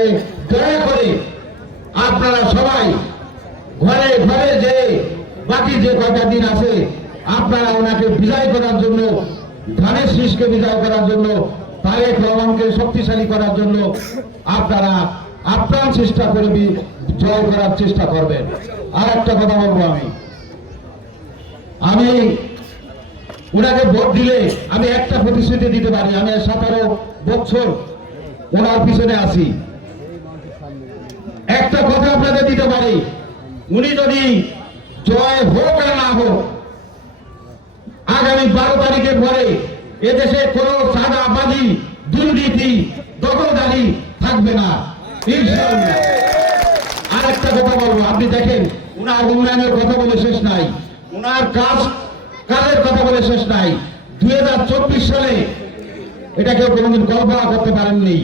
দয়া করে আপনারা সবাই ঘরে ঘরে যে বাকি যে কয়টা দিন আছে আপনারা ওনাকে বিজয় করার জন্য, ধানের শীষকে বিজয় করার জন্য, তারেক রহমানকে শক্তিশালী করার জন্য আপনারা আপ্রাণ চেষ্টা করে জয় করার চেষ্টা করবেন। আর একটা কথা বলবো, আমি ওনাকে ভোট দিলে আমি একটা প্রতিশ্রুতি দিতে পারি, আমি 17 বছর ওনার পিছনে আছি। একটা কথা আপনাদের দিতে পারি, উনি যদি জয় হোক আর না হোক, আগামী 12 তারিখের পরে এদেশে কোনো চাঁদাবাজি, দুর্নীতি, দখলদারি থাকবে না ইনশাআল্লাহ। আর একটা কথা বলবো, আপনি দেখেন উনার উন্নয়নের কথা বলে শেষ নাই, উনার কাজের কথা বলে শেষ নাই। 2024 সালে এটা কেউ কোনোদিন কল্পনা করতে পারেননি।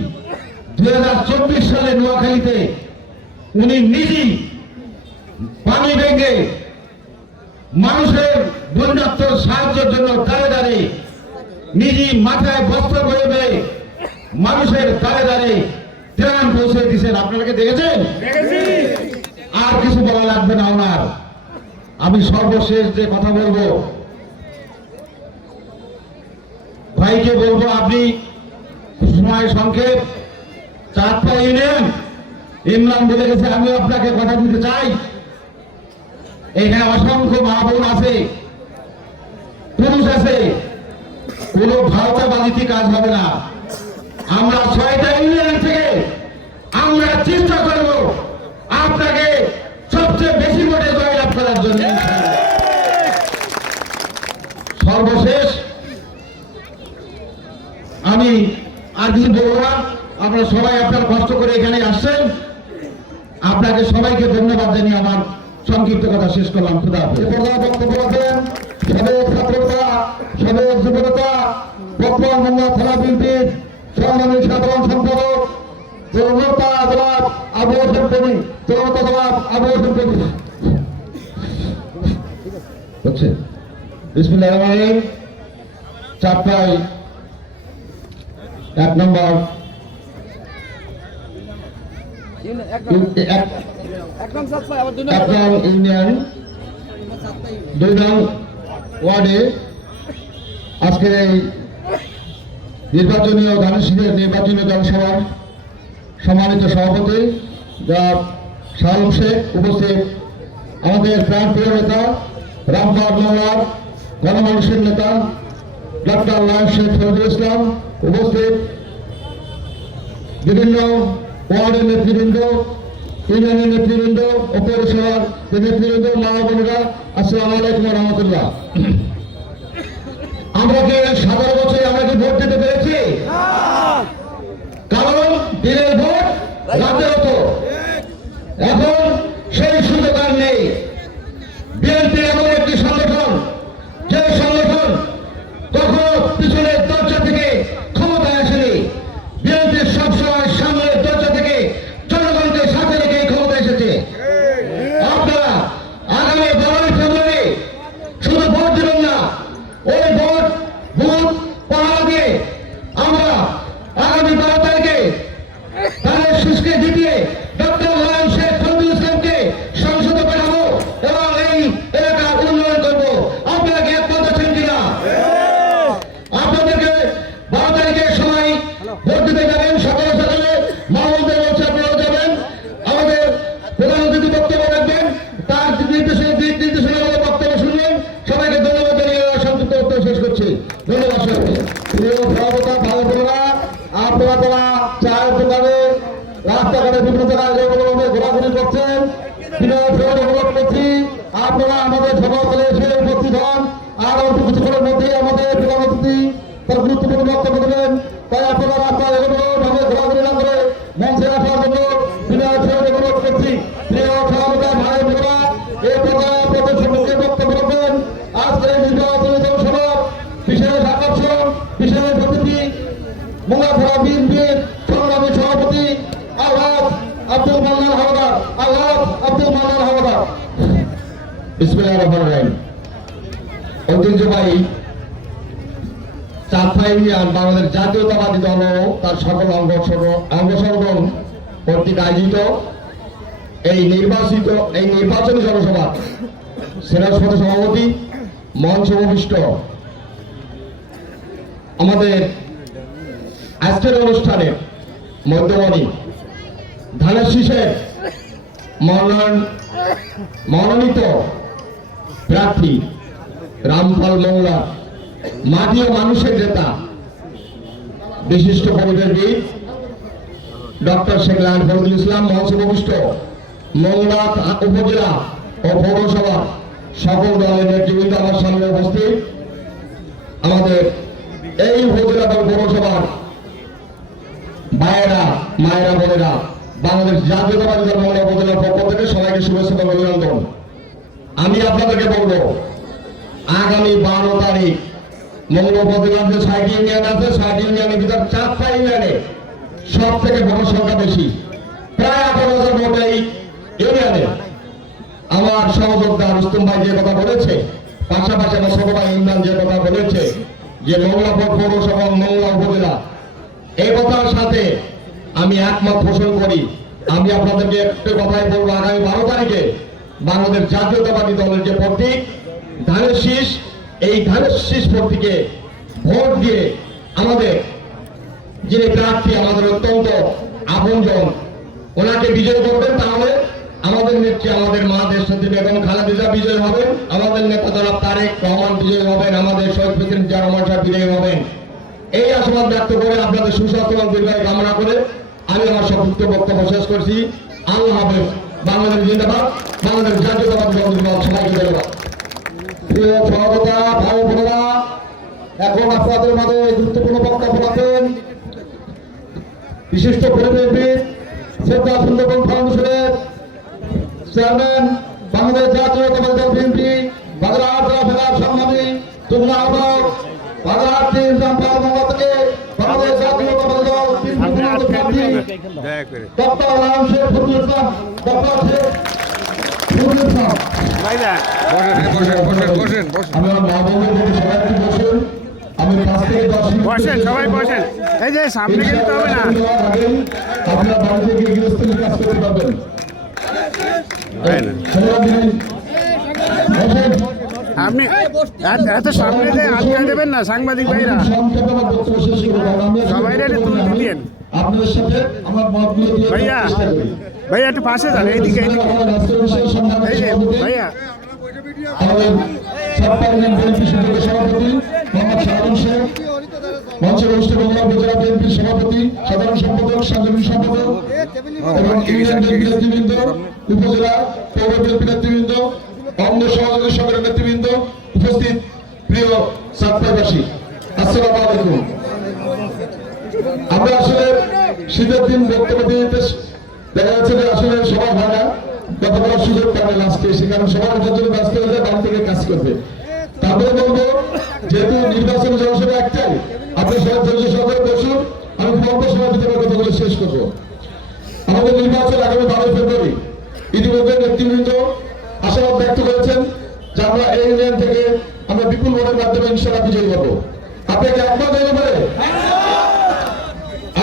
2024 সালে নোয়াখালীতে উনি নিজেই পানি ভেঙে মানুষের বন্যাত্ম সাহায্যের জন্য দাঁড়ে দাঁড়িয়ে নিজেই মাথায় বস্ত্র বয়ে মানুষের দাঁড়ে দাঁড়িয়ে ত্রাণ পৌঁছে দিয়েছেন। আপনারা কি দেখেছেন? আর কিছু বলা লাগবে না ওনার। আমি সর্বশেষ যে কথা বলবো, ভাইকে বলবো, আপনি সময় সংক্ষেপ, চাঁদপাই ইউনিয়ন ইমরান বলে গেছে, আমি আপনাকে কথা দিতে চাই। এখানে অসংখ্য মা বোন আছে, পুরুষ আছে, কোন ভাওতাবাজিতে কাজ হবে না। আমরা 6টা ইউনিয়ন থেকে আমরা চেষ্টা করব আপনাকে সবচেয়ে বেশি ভোটে জয়লাভ করার জন্য। সর্বশেষ আমি আর কিছু বলবো না। আপনারা সবাই আপনারা কষ্ট করে এখানে আসছেন, আপনাকে সবাইকে ধন্যবাদ জানিয়ে আমার সংক্ষিপ্ত কথা শেষ করলাম। খুদা হাফেজ। বক্তব্য রাখেন সাবেক ছাত্রতা, সাবেক যুবনেতা, বর্তমান মোংলা থানা বিএনপির সম্মানিত সাধারণ সম্পাদক জনতা জনাব আবু হোসেন কবি, জনতা জনাব আবু হোসেন কবি। হচ্ছে বিসমিল্লাহির রহমানির রহিম। চারটায় 1 নম্বর ইউনিয়ন 2 নং ওয়ার্ডে আজকের এই নির্বাচনী জনসভার সম্মানিত সভাপতি জনাব শাহরুখ শেখ উপস্থিত, আমাদের প্রাণপ্রিয় নেতা রামপাল মোংলার গণমানুষের নেতা ডক্টর লায়ন শেখ ফজলুল ইসলাম উপস্থিত, বিভিন্ন ওয়ার্ডের নেতৃবৃন্দ, ইউনিয়নের নেতৃবৃন্দ ও পৌরসভার নেতৃবৃন্দ, মা বোনেরা, আসসালামু আলাইকুম ওয়া রাহমাতুল্লাহ। আমরা কি 17 বছরে আমরা কি ভোট দিতে পেরেছি? কারণ দিনের ভোট রাতে হতো, এখন সেই সুযোগ আর নেই। বিএনপি এমন একটি সংগঠন, যে সংগঠন কখনো পিছনের দরজা থেকে ক্ষমতায় আসেনি। বিএনপি সবসময় সামনের দরজা থেকে জনগণকে সাথে রেখে ক্ষমতা এসেছে। আপনারা আগামী 12 ফেব্রুয়ারি শুধু ভোট দেবেন না, ওই ভোট বুথ পাহারা দিয়ে আমরা আগামী 12 তারিখে তাদের শিশুকে জিতিয়ে ডক্টর লায়ন শেখ ফজলুল ইসলামকে সংসদে পাঠাবো এবং এই এলাকার উন্নয়ন করবো। আপনারা কি একমত আছেন কিনা? আপনাদেরকে 12 তারিখের সময় ভোট দিতে যাবেন, সকালে সকালে মাহমুদের বলছে আপনারাও যাবেন। আমাদের প্রধান অতিথি বক্তব্য রাখবেন, তার নির্দেশনা বক্তব্য শুনলেন। সবাইকে ধন্যবাদ জানিয়ে সংযুক্ত বক্তব্য শেষ করছি। ধন্যবাদ সবাইকে। প্রিয় সভাপতি ভাই বোনেরা, আপনারা যারা চায়ের দোকানে, রাস্তাঘাটে বিভিন্ন জায়গায় যেভাবে ঘোরাঘুরি করছেন, বিনয় ফেরত অনুরোধ করছি আপনারা আমাদের সভাস্থলে এসে উপস্থিত হন। আর অল্প কিছুক্ষণের মধ্যেই আমাদের প্রধান অতিথি তার গুরুত্বপূর্ণ বক্তব্য দেবেন। তাই আপনারা রাস্তায় এগোভাবে ঘোরাঘুরি না করে মঞ্চে আসার জন্য বিনয় ফেরত অনুরোধ করছি। প্রিয় সভাপতি ভাই বোনেরা, এই পর্যায়ে আপনাদের সম্মুখে বক্তব্য রাখবেন আজকের এই নির্বাচনী জনসভা বিশেষ আকর্ষণ, বিশেষ অতিথি মোংলা থানা বিএনপির সংগ্রামী সভাপতি আলহাজ আব্দুল মান্নান হাওলাদার। আলহাজ আব্দুল মান্নান হাওলাদার। বিসমিল্লাহির রহমানির রহিম। ঐতিহ্যবাহী চাঁদপাই ইউনিয়ন বাংলাদেশ জাতীয়তাবাদী দল ও তার সকল অঙ্গসংগঠন কর্তৃক আয়োজিত এই নির্বাচনী জনসভা সেনাসপতি সভাপতি, মঞ্চ উপবিষ্ট আমাদের আজকের অনুষ্ঠানের মধ্যমণি ধানের শীষের মনোনীত প্রার্থী রামপাল মোংলা মাটি ও মানুষের নেতা, বিশিষ্ট পরিবেশবিদ ডক্টর শেখ লায়ন ফজলুল ইসলাম, মঞ্চ উপবিষ্ট মোংলা উপজেলা ও পৌরসভা সকল দলের নেতৃবৃন্দ আমার সামনে উপস্থিত, আমাদের এই উপজেলা এবং পৌরসভার ভাইয়েরা, মায়েরা, বোনেরা, বাংলাদেশ জাতীয়তাবাদী দল মোংলা উপজেলার পক্ষ থেকে সবাইকে শুভেচ্ছা এবং অভিনন্দন। আমি আপনাদেরকে বলবো, আগামী 12 তারিখ মোংলা উপজেলার যে 6টি ইউনিয়ন আছে, 6টি ইউনিয়নের ভিতর 4টা ইউনিয়নে সব থেকে বড় সংখ্যা বেশি, প্রায় 18,000 ভোট এই ইউনিয়নে। আমার সহযোদ্ধা রুস্তম ভাই যে কথা বলেছে, পাশাপাশি আমার ছোট ভাই ইমরান যে কথা বলেছে যে মোংলা পৌরসভা মোংলা উপজেলা, এই কথার সাথে আমি একমত পোষণ করি। আমি আপনাদেরকে একটু কথাই বলবো, আগামী 12 তারিখে বাংলাদেশ জাতীয়তাবাদী দলের যে প্রতীক ধানের শীষ, এই ধানের শীষ প্রতীকে ভোট দিয়ে আমাদের যিনি প্রার্থী, আমাদের অত্যন্ত আপনজন, ওনাকে বিজয় করবেন। তাহলে আমাদের নেত্রী, আমাদের মা দেশনেত্রী বেগম খালেদা বিজয় হবেন, আমাদের নেতা জনাব তারেক রহমান বিজয় হবেন, আমাদের শহীদ প্রেসিডেন্ট জিয়া রহমান সাহেব বিজয় হবেন। এই আশীর্বাদ ব্যক্ত করে আপনাদের সুস্বাস্থ্য এবং দীর্ঘায়ু কামনা করে আমি আমার সংক্ষিপ্ত বক্তব্য শেষ করছি। আল্লাহ হাফেজ। বাংলাদেশ জিন্দাবাদ, বাংলাদেশ জাতীয়তাবাদী দল জিন্দাবাদ। সবাইকে ধন্যবাদ। প্রিয় সভাপতি ভাই বোনেরা, এখন আপনাদের মাঝে গুরুত্বপূর্ণ বক্তব্য রাখেন বিশিষ্ট পরিবেশবিদ শ্রদ্ধা সুন্দরবন ফাউন্ডেশনের চেয়ারম্যান বাংলাদেশ জাতীয়তাবাদী দল বিএনপি বাগেরহাট জেলার সংগ্রামী যুগ্ম আহ্বায়ক বাগেরহাট নিজাম পাড়া থেকে বাংলাদেশ জাতীয়তাবাদী দল বিএনপি ডক্টর রাম শেখ ফজলুল ইসলাম ডক্টর শেখ ফজলুল ইসলাম আমি আমার মা বোনদের সবাই একটু বসুন। আমি 5 থেকে 10 মিনিট বসেন, সবাই বসেন। এই যে সামনে গেলে হবে না। আপনারা বাড়িতে গিয়ে গৃহস্থলী কাজ করতে পারবেন। আপনি এত সামনে দিয়ে আটকায় দেবেন না, সাংবাদিক ভাইরা সবাই একটু তুলতে দিন। আপনাদের সাথে আমার মতগুলো দিয়ে ভাইয়া ভাইয়া একটু পাশে যান, এইদিকে এইদিকে। এই যে ভাইয়া আমাদের ছাত্রলীগ বিএনপি সুযোগ্য সভাপতি মোহাম্মদ শাহরুন শেখ, মঞ্চের অনুষ্ঠান বাংলা উপজেলা বিএনপির সভাপতি, সাধারণ সম্পাদক, সাংগঠনিক সম্পাদক এবং ইউনিয়ন বিএনপি নেতৃবৃন্দ, উপজেলা পৌর বিএনপি নেতৃবৃন্দ, অঙ্গ সহযোগী সংগঠনের নেতৃবৃন্দ, উপস্থিত প্রিয় ছাত্রবাসী, আসসালামু আলাইকুম। আমরা আসলে শীতের দিন বক্তব্য দিতে দেখা যাচ্ছে যে আসলে সবাই হয় না, কত বড় সুযোগ পাবেন আজকে, সেখানে সবার জন্য ব্যস্ত হয়ে যায়, বাড়ি থেকে কাজ করবে। তারপরে বলবো, যেহেতু নির্বাচন জনসভা একটাই, আপনি সবাই ধৈর্য সহকারে বসুন। আমি খুব অল্প সময় ভিতরে কথাগুলো শেষ করবো। আমাদের নির্বাচন আগামী 12 ফেব্রুয়ারি। ইতিমধ্যে নেতৃবৃন্দ আশাবাদ ব্যক্ত করেছেন যে আমরা এই ইউনিয়ন থেকে আমরা বিপুল ভোটের মাধ্যমে ইনশাআল্লাহ বিজয়ী হবো। আপনাকে একমত হয়ে যাবে?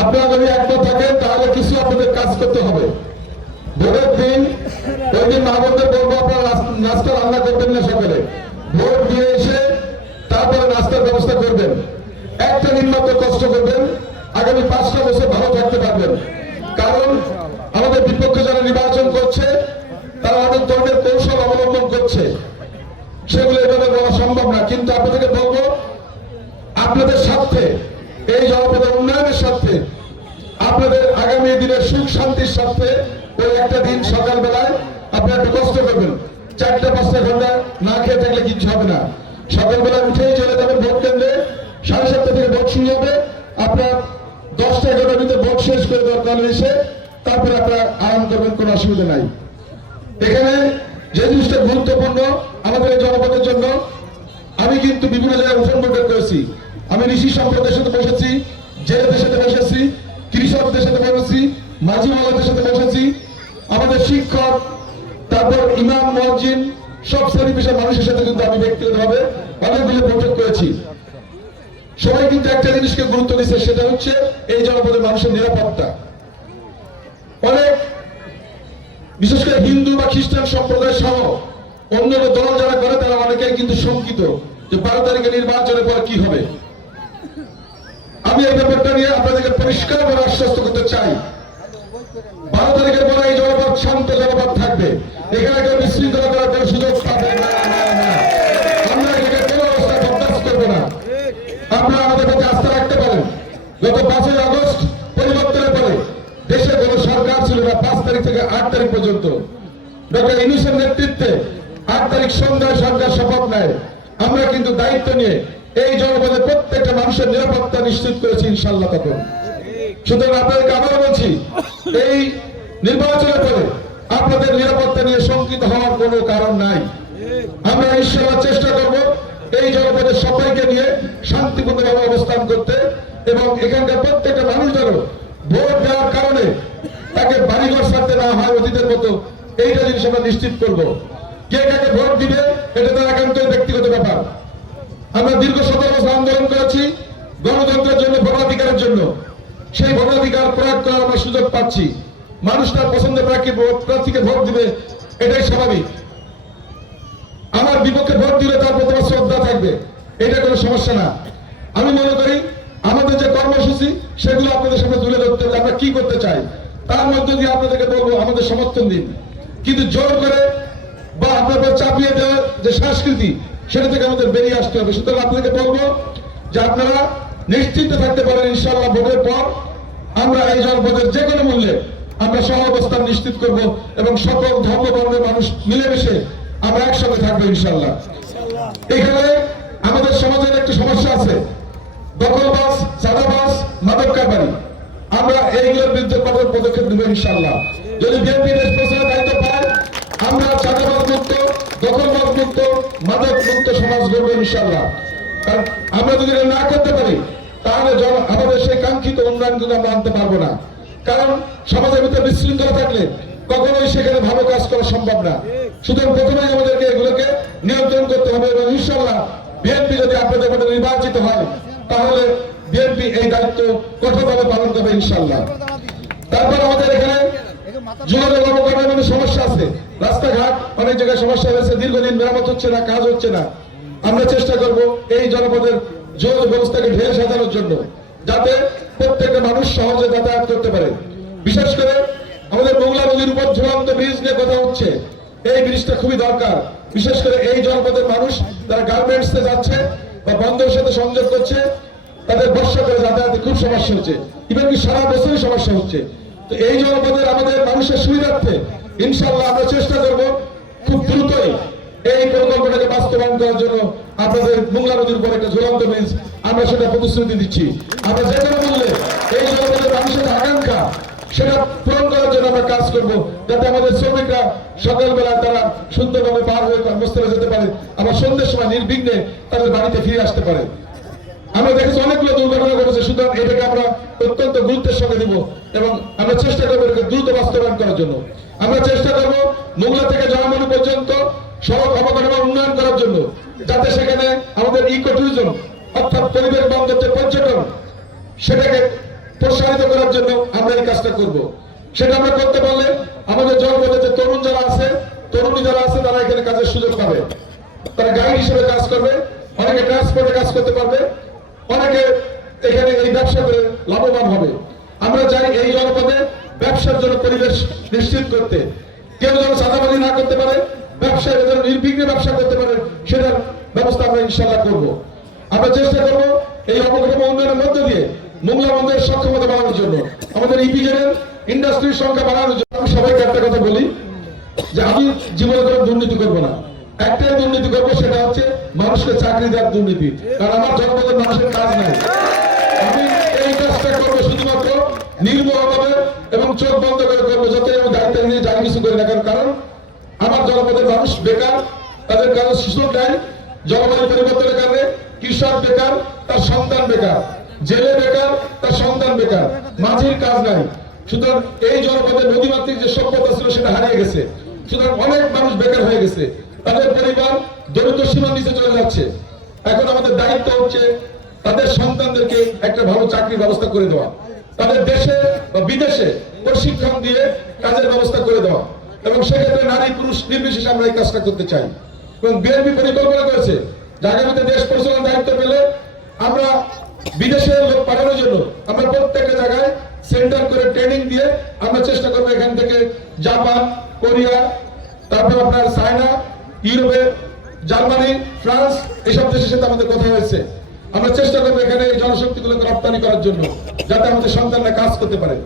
আপনারা যদি একমত থাকেন তাহলে কিছু আপনাদের কাজ করতে হবে। ভোটের দিন ওই দিন মা বোনদের বলবো আপনারা নাস্তা রান্না করবেন না সকালে, ভোট দিয়ে এসে তারপরে নাস্তার ব্যবস্থা করবেন। একটা নিম্নত কষ্ট করবেন, আগামী 5টা বছর ভালো থাকতে পারবেন। কারণ আমাদের বিপক্ষে যারা নির্বাচন করছে তারা অনেক ধরনের কৌশল অবলম্বন করছে, সেগুলো এভাবে বলা সম্ভব না। কিন্তু আপনাদেরকে বলবো, আপনাদের স্বার্থে, এই জনপদের উন্নয়নের স্বার্থে, আপনাদের আগামী দিনের সুখ শান্তির স্বার্থে ওই একটা দিন সকালবেলায় আপনারা একটু কষ্ট করবেন। 4-5 ঘন্টা না খেয়ে থাকলে কিচ্ছু হবে না। সকালবেলা উঠেই চলে যাবেন ভোট কেন্দ্রে, 7:30 থেকে ভোট শুরু হবে। আপনার 10টা-11টার ভিতরে ভোট শেষ করে দরকার এসে তারপরে আপনারা আরাম করবেন, কোনো অসুবিধা নাই। এখানে যে জিনিসটা গুরুত্বপূর্ণ আমাদের এই জনপদের জন্য, আমি কিন্তু বিভিন্ন জায়গায় উঠোন বৈঠক করেছি। আমি ঋষি সম্প্রদায়ের সাথে বসেছি, জেলেদের সাথে বসেছি, কৃষকদের সাথে বসেছি, মাঝি মালাদের সাথে বসেছি, আমাদের শিক্ষক, তারপর ইমাম, মুয়াজ্জিন, সব শ্রেণী পেশার মানুষের সাথে কিন্তু আমি ব্যক্তিগতভাবে অনেকগুলো বৈঠক করেছি। সবাই কিন্তু একটা জিনিসকে গুরুত্ব দিচ্ছে, সেটা হচ্ছে এই জনপদের মানুষের নিরাপত্তা। অনেক, বিশেষ করে হিন্দু বা খ্রিস্টান সম্প্রদায় সহ অন্য দল যারা করে তারা অনেকেই কিন্তু শঙ্কিত যে 12 তারিখে নির্বাচনের পর কি হবে। আমি এই ব্যাপারটা নিয়ে আপনাদেরকে পরিষ্কারভাবে আশ্বস্ত করতে চাই, 12 তারিখের পরে এই জনপদ শান্ত জনপদ থাকবে। এখানে কেউ বিশৃঙ্খলা করার কোনো সুযোগ পাবে না। আমরা এটাকে কোনো অবস্থায় বরদাস্ত করবো না। আপনারা আমাদের প্রতি আস্থা রাখতে পারেন। গত 5ই আগস্ট পরিবর্তনের পরে দেশে কোনো সরকার ছিল না 5 তারিখ থেকে 8 তারিখ পর্যন্ত। ডক্টর ইউনূসের নেতৃত্বে 8 তারিখ সন্ধ্যায় সরকার শপথ নেয়। আমরা কিন্তু দায়িত্ব নিয়ে এই জনপদের প্রত্যেকটা মানুষের নিরাপত্তা নিশ্চিত করেছি ইনশাআল্লাহ। তখন সুতরাং আপনাদেরকে আবারও বলছি, এই নির্বাচনের পরে আপনাদের নিরাপত্তা নিয়ে শঙ্কিত হওয়ার কোনো কারণ নাই। আমরা ইনশাআল্লাহ চেষ্টা করব এই জনপদের সবাইকে নিয়ে শান্তিপূর্ণভাবে অবস্থান করতে, এবং এখানকার প্রত্যেকটা মানুষ যেন ভোট দেওয়ার কারণে তাকে বাড়িঘর ছাড়তে না হয় অতীতের মতো, এইটা জিনিস আমরা নিশ্চিত করব। কে কাকে ভোট দিবে এটা তার একান্তই ব্যক্তিগত ব্যাপার। আমরা দীর্ঘ 17 বছর আন্দোলন করেছি গণতন্ত্রের জন্য, ভোটাধিকারের জন্য। সেই ভোটাধিকার প্রয়োগ করার আমরা সুযোগ পাচ্ছি। মানুষ তার পছন্দের প্রার্থীকে ভোট দিবে, এটাই স্বাভাবিক। আমার বিপক্ষে ভোট দিলে তার প্রতি শ্রদ্ধা থাকবে, এটা কোনো সমস্যা না। আমি মনে করি আমাদের যে কর্মসূচি সেগুলো আপনাদের সামনে তুলে ধরতে হবে, আমরা কি করতে চাই, তার মধ্যে দিয়ে আপনাদেরকে বলবো আমাদের সমর্থন দিন। কিন্তু জোর করে বা আপনাদের চাপিয়ে দেওয়ার যে সংস্কৃতি, সেটা থেকে আমাদের বেরিয়ে আসতে হবে। সুতরাং আপনাদেরকে বলবো যে আপনারা নিশ্চিন্ত থাকতে পারেন, ইনশাআল্লাহ ভোটের পর আমরা এই জনপদের যে কোনো মূল্যে আমরা সহ অবস্থান নিশ্চিত করব, এবং সকল ধর্ম বর্ণের মানুষ মিলেমিশে আমরা একসঙ্গে থাকবো ইনশাআল্লাহ। এখানে আমাদের সমাজের একটা সমস্যা আছে, দখলবাজ, চাঁদাবাজ, মাদক কারবারি। আমরা এইগুলোর বিরুদ্ধে কঠোর পদক্ষেপ নেব ইনশাআল্লাহ। যদি বিএনপি দেশ প্রচারের দায়িত্ব পায়, আমরা চাঁদাবাজ মুক্ত মাদক মুক্ত সমাজ গড়বো ইনশাআল্লাহ। কারণ আমরা যদি এটা না করতে পারি তাহলে আমাদের সেই কাঙ্ক্ষিত উন্নয়ন কিন্তু আমরা আনতে পারবো না। কারণ সমাজের ভিতরে বিশৃঙ্খলা থাকলে কখনোই সেখানে ভালো কাজ করা সম্ভব না। সুতরাং প্রথমেই আমাদেরকে এগুলোকে নিয়ন্ত্রণ করতে হবে এবং ইনশাআল্লাহ বিএনপি যদি আপনাদের মধ্যে নির্বাচিত হয় তাহলে বিএনপি এই দায়িত্ব কঠোরভাবে পালন করবে ইনশাআল্লাহ। তারপর আমাদের এখানে যোগাযোগ অবকাঠামোর সমস্যা আছে, রাস্তাঘাট অনেক জায়গায় সমস্যা হয়েছে, দীর্ঘদিন মেরামত হচ্ছে না, কাজ হচ্ছে না। আমরা চেষ্টা করব এই জনপদের যোগাযোগ ব্যবস্থাকে ঢেলে সাজানোর জন্য, যাতে প্রত্যেকটা মানুষ সহজে যাতায়াত করতে পারে। বিশেষ করে আমাদের মোংলা নদীর উপর ঝুলন্ত ব্রিজ নিয়ে কথা হচ্ছে, এই ব্রিজটা খুবই দরকার। বিশেষ করে এই জনপদের মানুষ যারা গার্মেন্টসে যাচ্ছে বা বন্দরের সাথে সংযোগ করছে, তাদের বর্ষা করে যাতায়াতে খুব সমস্যা হচ্ছে, ইভেন কি সারা বছরই সমস্যা হচ্ছে। তো এই জনপদের আমাদের মানুষের সুবিধার্থে ইনশাআল্লাহ আমরা চেষ্টা করব খুব দ্রুতই এই প্রকল্পটাকে বাস্তবায়ন করার জন্য আপনাদের মোংলা নদীর উপর একটা ঝুলন্ত ব্রিজ আমরা সেটা প্রতিশ্রুতি দিচ্ছি। আমরা যে কোনো মূল্যে এই জনপদের মানুষের আকাঙ্ক্ষা সেটা পূরণ করার জন্য আমরা কাজ করব, যাতে আমাদের শ্রমিকরা সকালবেলা তারা সুন্দরভাবে পার হয়ে কর্মস্থলে যেতে পারে, আবার সন্ধ্যের সময় নির্বিঘ্নে তাদের বাড়িতে ফিরে আসতে পারে। আমরা দেখেছি অনেকগুলো দুর্ঘটনা ঘটেছে, সুতরাং এটাকে আমরা অত্যন্ত গুরুত্বের সঙ্গে দিব এবং আমরা চেষ্টা করবো এটাকে দ্রুত বাস্তবায়ন করার জন্য। আমরা চেষ্টা করবো মোংলা থেকে জয়মনি পর্যন্ত সড়ক অবকাঠামো উন্নয়ন করার জন্য, যাতে সেখানে আমাদের ইকো ট্যুরিজম অর্থাৎ পরিবেশ বান্ধব যে পর্যটন সেটাকে প্রসারিত করার জন্য আমরা এই কাজটা করব। সেটা আমরা করতে পারলে আমাদের জনপদে যে তরুণ যারা আছে, তরুণী যারা আছে, তারা এখানে কাজের সুযোগ পাবে, তারা গাইড হিসেবে কাজ করবে, অনেকে ট্রান্সপোর্টে কাজ করতে পারবে, অনেকে এখানে এই ব্যবসা করে লাভবান হবে। আমরা চাই এই জনপদে ব্যবসার জন্য পরিবেশ নিশ্চিত করতে, কেউ যেন চাঁদাবাজি না করতে পারে, ব্যবসায় যেন নির্বিঘ্নে ব্যবসা করতে পারে, সেটার ব্যবস্থা আমরা ইনশাআল্লাহ করব। আমরা চেষ্টা করব এই অবকাঠামো উন্নয়নের মধ্য দিয়ে মোংলা বন্দরের সক্ষমতা বাড়ানোর জন্য, আমাদের ইপিজেডের ইন্ডাস্ট্রির সংখ্যা বাড়ানোর জন্য। আমি সবাইকে একটা কথা বলি যে আমি জীবনে কোনো দুর্নীতি করবো না, একটাই দুর্নীতি করবো, সেটা হচ্ছে মানুষকে চাকরি দেওয়ার দুর্নীতি। কারণ আমার জনপদের মানুষের কাজ নাই, আমি এই কাজটা করবো শুধুমাত্র নির্মমভাবে এবং চোখ বন্ধ করে করবো, যতই আমি দায়িত্ব নিয়ে যাই কিছু করি না। কারণ আমার জনপদের মানুষ বেকার, তাদের কারণে সুযোগ নাই, জলবায়ু পরিবর্তনের কারণে কৃষক বেকার, তার সন্তান বেকার, জেলে বেকার, তার সন্তান বেকার, মাঝির কাজ নাই। সুতরাং এই জনপদের নদীমাতৃক যে সভ্যতা ছিল সেটা হারিয়ে গেছে। সুতরাং অনেক মানুষ বেকার হয়ে গেছে, তাদের পরিবার দরিদ্র সীমার নিচে চলে যাচ্ছে। এখন আমাদের দায়িত্ব হচ্ছে তাদের সন্তানদেরকে একটা ভালো চাকরির ব্যবস্থা করে দেওয়া, তাদের দেশে বা বিদেশে প্রশিক্ষণ দিয়ে কাজের ব্যবস্থা করে দেওয়া, এবং সেক্ষেত্রে নারী পুরুষ নির্বিশেষে আমরা এই কাজটা করতে চাই। এবং বিএনপি পরিকল্পনা করেছে যে আগামীতে দেশ পরিচালনার দায়িত্ব পেলে আমরা বিদেশে লোক পাঠানোর জন্য আমরা প্রত্যেকটা জায়গায় সেন্টার করে ট্রেনিং দিয়ে আমরা চেষ্টা করবো এখান থেকে জাপান, কোরিয়া, তারপর আপনার চায়না, ইউরোপে, জার্মানি, ফ্রান্স, এইসব দেশের সাথে আমাদের কথা হয়েছে। আমরা চেষ্টা করবো এখানে এই জনশক্তিগুলোকে রপ্তানি করার জন্য, যাতে আমাদের সন্তানরা কাজ করতে পারে।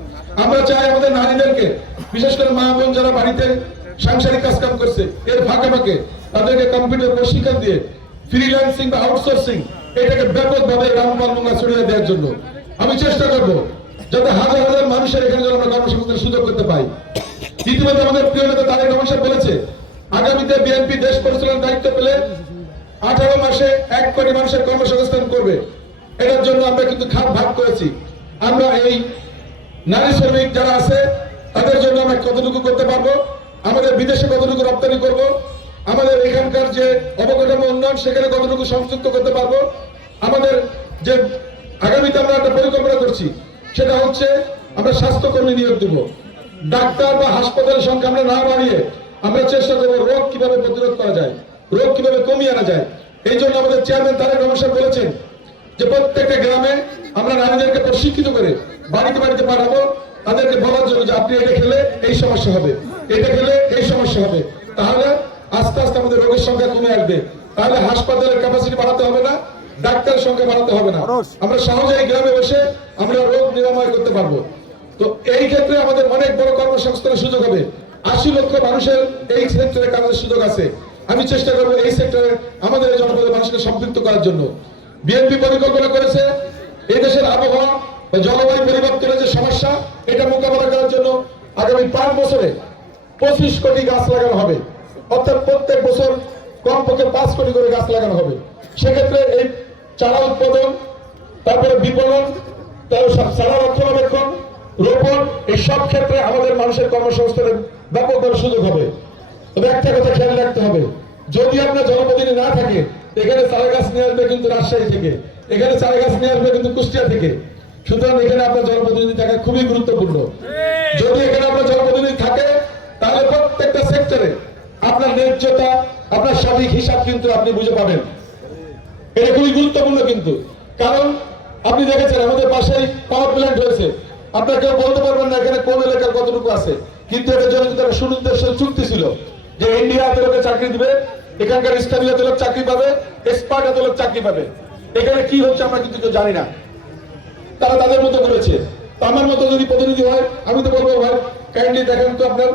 আমরা চাই আমাদের নারীদেরকে, বিশেষ করে মা বোন যারা বাড়িতে সাংসারিক কাজ কাম করছে, এর ফাঁকে ফাঁকে তাদেরকে কম্পিউটার প্রশিক্ষণ দিয়ে ফ্রিল্যান্সিং বা আউটসোর্সিং এটাকে ব্যাপকভাবে রামপাল মোংলা ছড়িয়ে দেওয়ার জন্য আমি চেষ্টা করব, যাতে হাজার হাজার মানুষের এখানে যেন আমরা কর্মসংস্থানের সুযোগ করতে পাই। ইতিমধ্যে আমাদের প্রিয় নেতা তারেক রহমান সাহেব বলেছে আগামীতে বিএনপি দেশ পরিচালনার দায়িত্ব পেলে 18 মাসে 1 কোটি মানুষের কর্মসংস্থান করবে। এটার জন্য আমরা কিন্তু খাত ভাগ করেছি। আমরা এই নারী শ্রমিক যারা আছে তাদের জন্য আমরা কতটুকু করতে পারবো, আমাদের বিদেশে কতটুকু রপ্তানি করব, আমাদের এখানকার যে অবকাঠামো উন্নয়ন সেখানে কতটুকু সংযুক্ত করতে পারবো। আমাদের যে আগামীতে আমরা একটা পরিকল্পনা করছি সেটা হচ্ছে আমরা স্বাস্থ্যকর্মী নিয়োগ দেব, ডাক্তার বা হাসপাতালের সংখ্যা আমরা না বাড়িয়ে আমরা চেষ্টা করবো রোগ কিভাবে প্রতিরোধ করা যায়, রোগ কিভাবে কমিয়ে আনা যায়। এই জন্য আমাদের চেয়ারম্যান তারেক রহমান সাহেব বলেছেন যে প্রত্যেকটা গ্রামে আমরা নারীদেরকে প্রশিক্ষিত করে বাড়িতে বাড়িতে পাঠাবো, তাদেরকে বলার জন্য যে আপনি এটা খেলে এই সমস্যা হবে, এটা খেলে এই সমস্যা হবে, তাহলে আস্তে আস্তে আমাদের রোগের সংখ্যা কমে আসবে। তাহলে হাসপাতালের ক্যাপাসিটি বাড়াতে হবে না, ডাক্তারের সংখ্যা বাড়াতে হবে না, আমরা সহজেই গ্রামে বসে আমরা রোগ নিরাময় করতে পারবো। তো এই ক্ষেত্রে আমাদের অনেক বড় কর্মসংস্থানের সুযোগ হবে। 80 লক্ষ মানুষের এই সেক্টরে কাজের সুযোগ আছে। আমি চেষ্টা করবো এই সেক্টরে আমাদের জনপদের মানুষকে সম্পৃক্ত করার জন্য। বিএনপি পরিকল্পনা করেছে এই দেশের আবহাওয়া বা জলবায়ু পরিবর্তনের যে সমস্যা এটা মোকাবেলা করার জন্য আগামী 5 বছরে 25 কোটি গাছ লাগানো হবে। অর্থাৎ প্রত্যেক বছর কমপক্ষে 5 কোটি করে গাছ লাগানো হবে। সেক্ষেত্রে এই চারা উৎপাদন, তারপরে বিপণন, তারপরে চারা রক্ষণাবেক্ষণ, রোপণ, এই সব ক্ষেত্রে আমাদের মানুষের কর্মসংস্থানের ব্যাপকভাবে সুযোগ হবে। তবে একটা কথা খেয়াল রাখতে হবে, যদি আপনার জনপ্রতিনিধি না থাকে, এখানে চারা গাছ নিয়ে আসবে কিন্তু রাজশাহী থেকে, এখানে চারা গাছ নিয়ে আসবে কিন্তু কুষ্টিয়া থেকে। সুতরাং এখানে আপনার জনপ্রতিনিধি থাকা খুবই গুরুত্বপূর্ণ। যদি এখানে আপনার জনপ্রতিনিধি থাকে, তাহলে প্রত্যেকটা সেক্টরে আপনার ন্যায্যতা, আপনার সঠিক হিসাব কিন্তু আপনি বুঝে পাবেন। এটা খুবই গুরুত্বপূর্ণ কিন্তু, কারণ আপনি দেখেছেন আমাদের পাশেই পাওয়ার প্ল্যান্ট হয়েছে, আপনারা কেউ বলতে পারবেন না এখানে কোন এলাকার কতটুকু আছে, কিন্তু এটার জন্য কিন্তু একটা সুনির্দিষ্ট চুক্তি ছিল যে ইন্ডিয়া এত লোকের চাকরি দিবে, এখানকার স্থানীয় এত লোক চাকরি পাবে, এক্সপার্ট এত লোক চাকরি পাবে। এখানে কি হচ্ছে আমরা কিন্তু কেউ জানি না, তারা তাদের মতো করেছে। তো আমার মতো যদি প্রতিনিধি হয়, আমি তো বলবো ভাই কাইন্ডলি দেখেন তো আপনার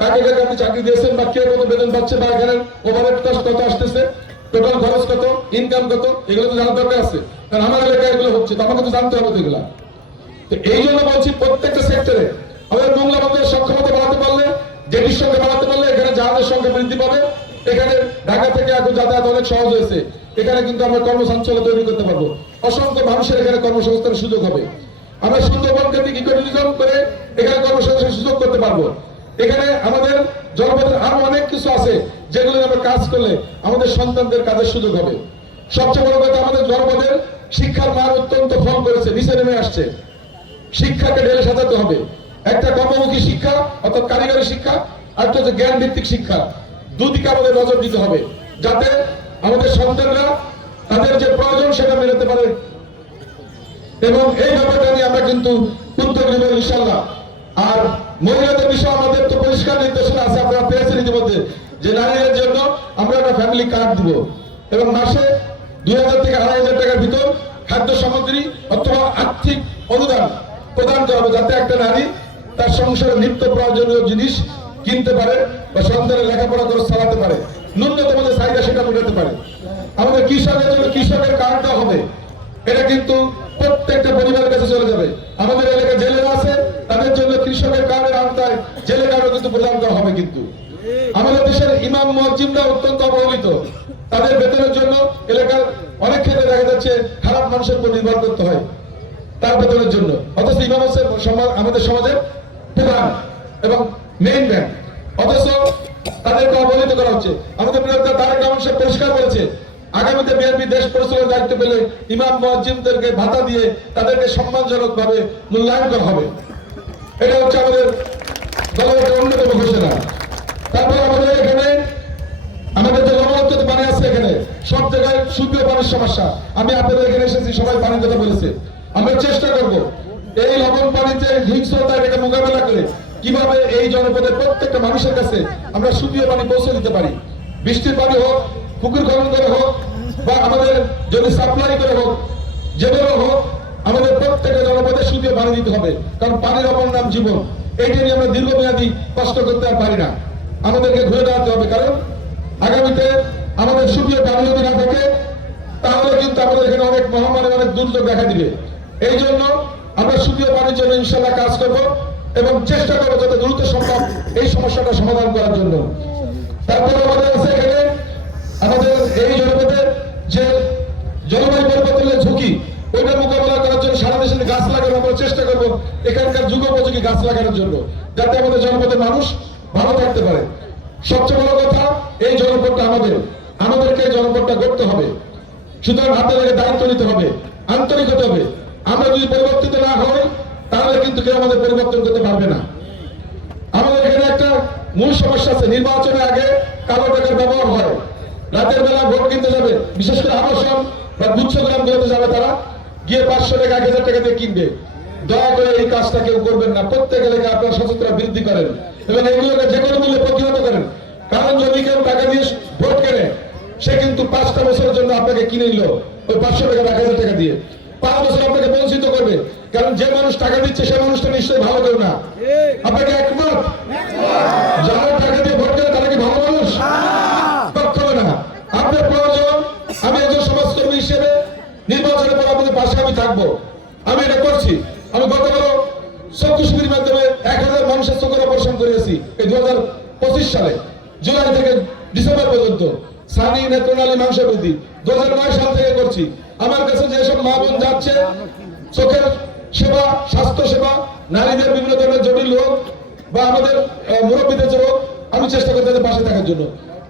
কাকে কাকে আপনি চাকরি দিয়েছেন, বা কে কত বেতন পাচ্ছে, বা এখানে ওভারহেড কস্ট কত আসতেছে, টোটাল খরচ কত, ইনকাম কত, এগুলো তো জানার দরকার আছে। কারণ আমার এলাকায় এগুলো হচ্ছে, তো আমাকে তো জানতে হবে তো এগুলা। তো এই জন্য বলছি প্রত্যেকটা সেক্টরে আমাদের মোংলা বন্দরের সক্ষমতা বাড়াতে পারলে, জেটির সংখ্যা বাড়াতে পারলে এখানে জাহাজের সংখ্যা বৃদ্ধি পাবে। এখানে ঢাকা থেকে এখন যাতায়াত অনেক সহজ হয়েছে, এখানে কিন্তু আমরা কর্মসংস্থান তৈরি করতে পারবো, অসংখ্য মানুষের এখানে কর্মসংস্থানের সুযোগ হবে। আমরা সুন্দরবন কেন্দ্রিক ইকোট্যুরিজম করে এখানে কর্মসংস্থানের সুযোগ করতে পারবো। এখানে আমাদের জনপদের আরো অনেক কিছু আছে যেগুলো আমরা কাজ করলে আমাদের সন্তানদের কাজের সুযোগ হবে। সবচেয়ে বড় কথা, আমাদের জনপদের শিক্ষার মান অত্যন্ত ফল করেছে, নিচে নেমে আসছে। শিক্ষাকে ঢেলে সাজাতে হবে, একটা কর্মমুখী শিক্ষা অর্থাৎ কারিগরি শিক্ষা, আর একটা হচ্ছে জ্ঞান ভিত্তিক শিক্ষা। দুদিকে আমাদের নজর দিতে হবে যাতে আমাদের সন্তানরা তাদের যে প্রয়োজন সেটা মেলাতে পারে, এবং এই ব্যাপারটা নিয়ে আমরা কিন্তু উদ্যোগ নেব ইনশাল্লাহ। আর মহিলাদের বিষয়ে আমাদের তো পরিষ্কার নির্দেশনা আছে, আপনারা পেয়েছেন ইতিমধ্যে, যে নারীদের জন্য আমরা একটা ফ্যামিলি কার্ড দিব, এবং মাসে 2000 থেকে 2500 টাকার ভিতর খাদ্য সামগ্রী অথবা আর্থিক অনুদান প্রদান করা হবে, যাতে একটা নারী তার সংসারের নিত্য প্রয়োজনীয় জিনিস কিনতে পারে বা সন্তানের লেখাপড়া করে চালাতে পারে, ন্যূনতম যে চাহিদা সেটা মেটাতে পারে। আমাদের কৃষকের জন্য কৃষকের কার্ড দেওয়া হবে, এটা কিন্তু প্রত্যেকটা পরিবারের কাছে চলে যাবে। আমাদের এলাকায় জেলেরা আছে, তাদের জন্য কৃষকের কার্ডের আওতায় জেলে কার্ডও কিন্তু প্রদান করা হবে। কিন্তু আমাদের দেশের ইমাম মুয়াজ্জিনরা অত্যন্ত অবহেলিত, তাদের বেতনের জন্য এলাকার অনেক ক্ষেত্রে দেখা যাচ্ছে খারাপ মানুষের উপর নির্ভর করতে হয় তার বেতনের জন্য, অথচ ইমাম হচ্ছে আমাদের সমাজের প্রধান এবং মেইন ব্যাংক, অথচ তাদেরকে অবহেলিত করা হচ্ছে। আমাদের প্রিয় তারেক রহমান সাহেব পরিষ্কার বলেছে, আগামীতে বিএনপি দেশ পরিচালনার দায়িত্ব পেলে ইমাম মুয়াজ্জিনদেরকে ভাতা দিয়ে তাদেরকে সম্মানজনক ভাবে মূল্যায়ন করা হবে। এটা হচ্ছে আমাদের দলের একটা অন্যতম ঘোষণা। তারপর আমাদের এখানে আমাদের যে লবণাক্ত পানি আছে, এখানে সব জায়গায় সুপেয় পানির সমস্যা। আমি আপনাদের এখানে এসেছি, সবাই পানির কথা বলেছে। আমরা চেষ্টা করব এই লবণ পানিতে হিংস্রতা এটাকে মোকাবেলা করে কিভাবে এই জনপদের প্রত্যেকটা মানুষের কাছে আমরা সুপেয় পানি পৌঁছে দিতে পারি। বৃষ্টির পানি হোক, পুকুর খনন করে হোক, বা আমাদের যদি সাপ্লাই করে হোক, যেভাবে হোক আমাদের প্রত্যেকটা জনপদে সুপেয় পানি দিতে হবে। কারণ পানির অপর নাম জীবন। এইটা নিয়ে আমরা দীর্ঘমেয়াদী কষ্ট করতে আর পারি না, আমাদেরকে ঘুরে দাঁড়াতে হবে। কারণ আগামীতে আমাদের সুপেয় পানি যদি না থাকে, তাহলে কিন্তু আমাদের এখানে অনেক মহামারী, অনেক দুর্যোগ দেখা দিবে। এই জন্য আমরা সুপেয় পানির জন্য ইনশাল্লাহ কাজ করব এবং চেষ্টা করবো যত দ্রুত সম্ভব এই সমস্যাটা সমাধান করার জন্য। তারপরে আমাদের আছে এখানে আমাদের এই জনপদের যে জলবায়ু পরিবর্তনের ঝুঁকি, ওইটা মোকাবেলা করার জন্য সারা দেশে গাছ লাগানো আমরা চেষ্টা করবো, এখানকার যুগোপযোগী গাছ লাগানোর জন্য, যাতে আমাদের জনপদের মানুষ ভালো থাকতে পারে। সবচেয়ে বড় কথা, এই জনপদটা আমাদেরকে এই জনপদটা গড়তে হবে। সুতরাং আপনাদেরকে দায়িত্ব নিতে হবে, আন্তরিক হতে হবে। আমরা যদি পরিবর্তিত না হই, তাহলে কিন্তু কেউ আমাদের পরিবর্তন করতে পারবে না। আমাদের এখানে একটা মূল সমস্যা আছে, নির্বাচনের আগে কালো টাকার ব্যবহার হয়। রাতের বেলা ভোট কিনতে যাবে, বিশেষ করে আবাসন বা গুচ্ছগ্রাম গুলোতে যাবে, তারা গিয়ে 500 টাকা 1000 টাকা দিয়ে কিনবে। দয়া করে এই কাজটা কেউ করবেন না। প্রত্যেক এলাকায় আপনার সচেতনতা বৃদ্ধি করেন এবং এগুলোকে যে কোনো মূল্যে প্রতিহত করেন। কারণ যদি কেউ টাকা দিয়ে ভোট কেনে, সে কিন্তু 5টা বছরের জন্য আপনাকে কিনে নিল ওই 500 টাকা 1000 টাকা দিয়ে, 5 বছর আপনাকে বঞ্চিত করবে। কারণ যে মানুষ টাকা দিচ্ছে সে মানুষটা নিশ্চয়ই ভালো কেউ না। আপনাকে একমত? যারা টাকা দিয়ে ভোট কেনে তারা কি ভালো মানুষ? কখনো না। আপনার প্রয়োজন, আমি একজন সমাজকর্মী হিসেবে নির্বাচনের পর আপনাদের পাশে আমি থাকবো, আমি এটা করছি। আমি গতকাল চক্ষু শিবিরের মাধ্যমে 1000 মানুষের চোখের অপারেশন করেছি এই 2025 সালে, জুলাই থেকে ডিসেম্বর পর্যন্ত। সানি নেত্রনালী মাংসবৃদ্ধি 2009 সাল থেকে করছি। আমার কাছে যেসব মা বোন যাচ্ছে চোখের সেবা, স্বাস্থ্য সেবা, নারীদের বিভিন্ন ধরনের জটিল রোগ বা আমাদের মুরব্বীদের রোগ, আমি চেষ্টা করি তাদের পাশে থাকার জন্য।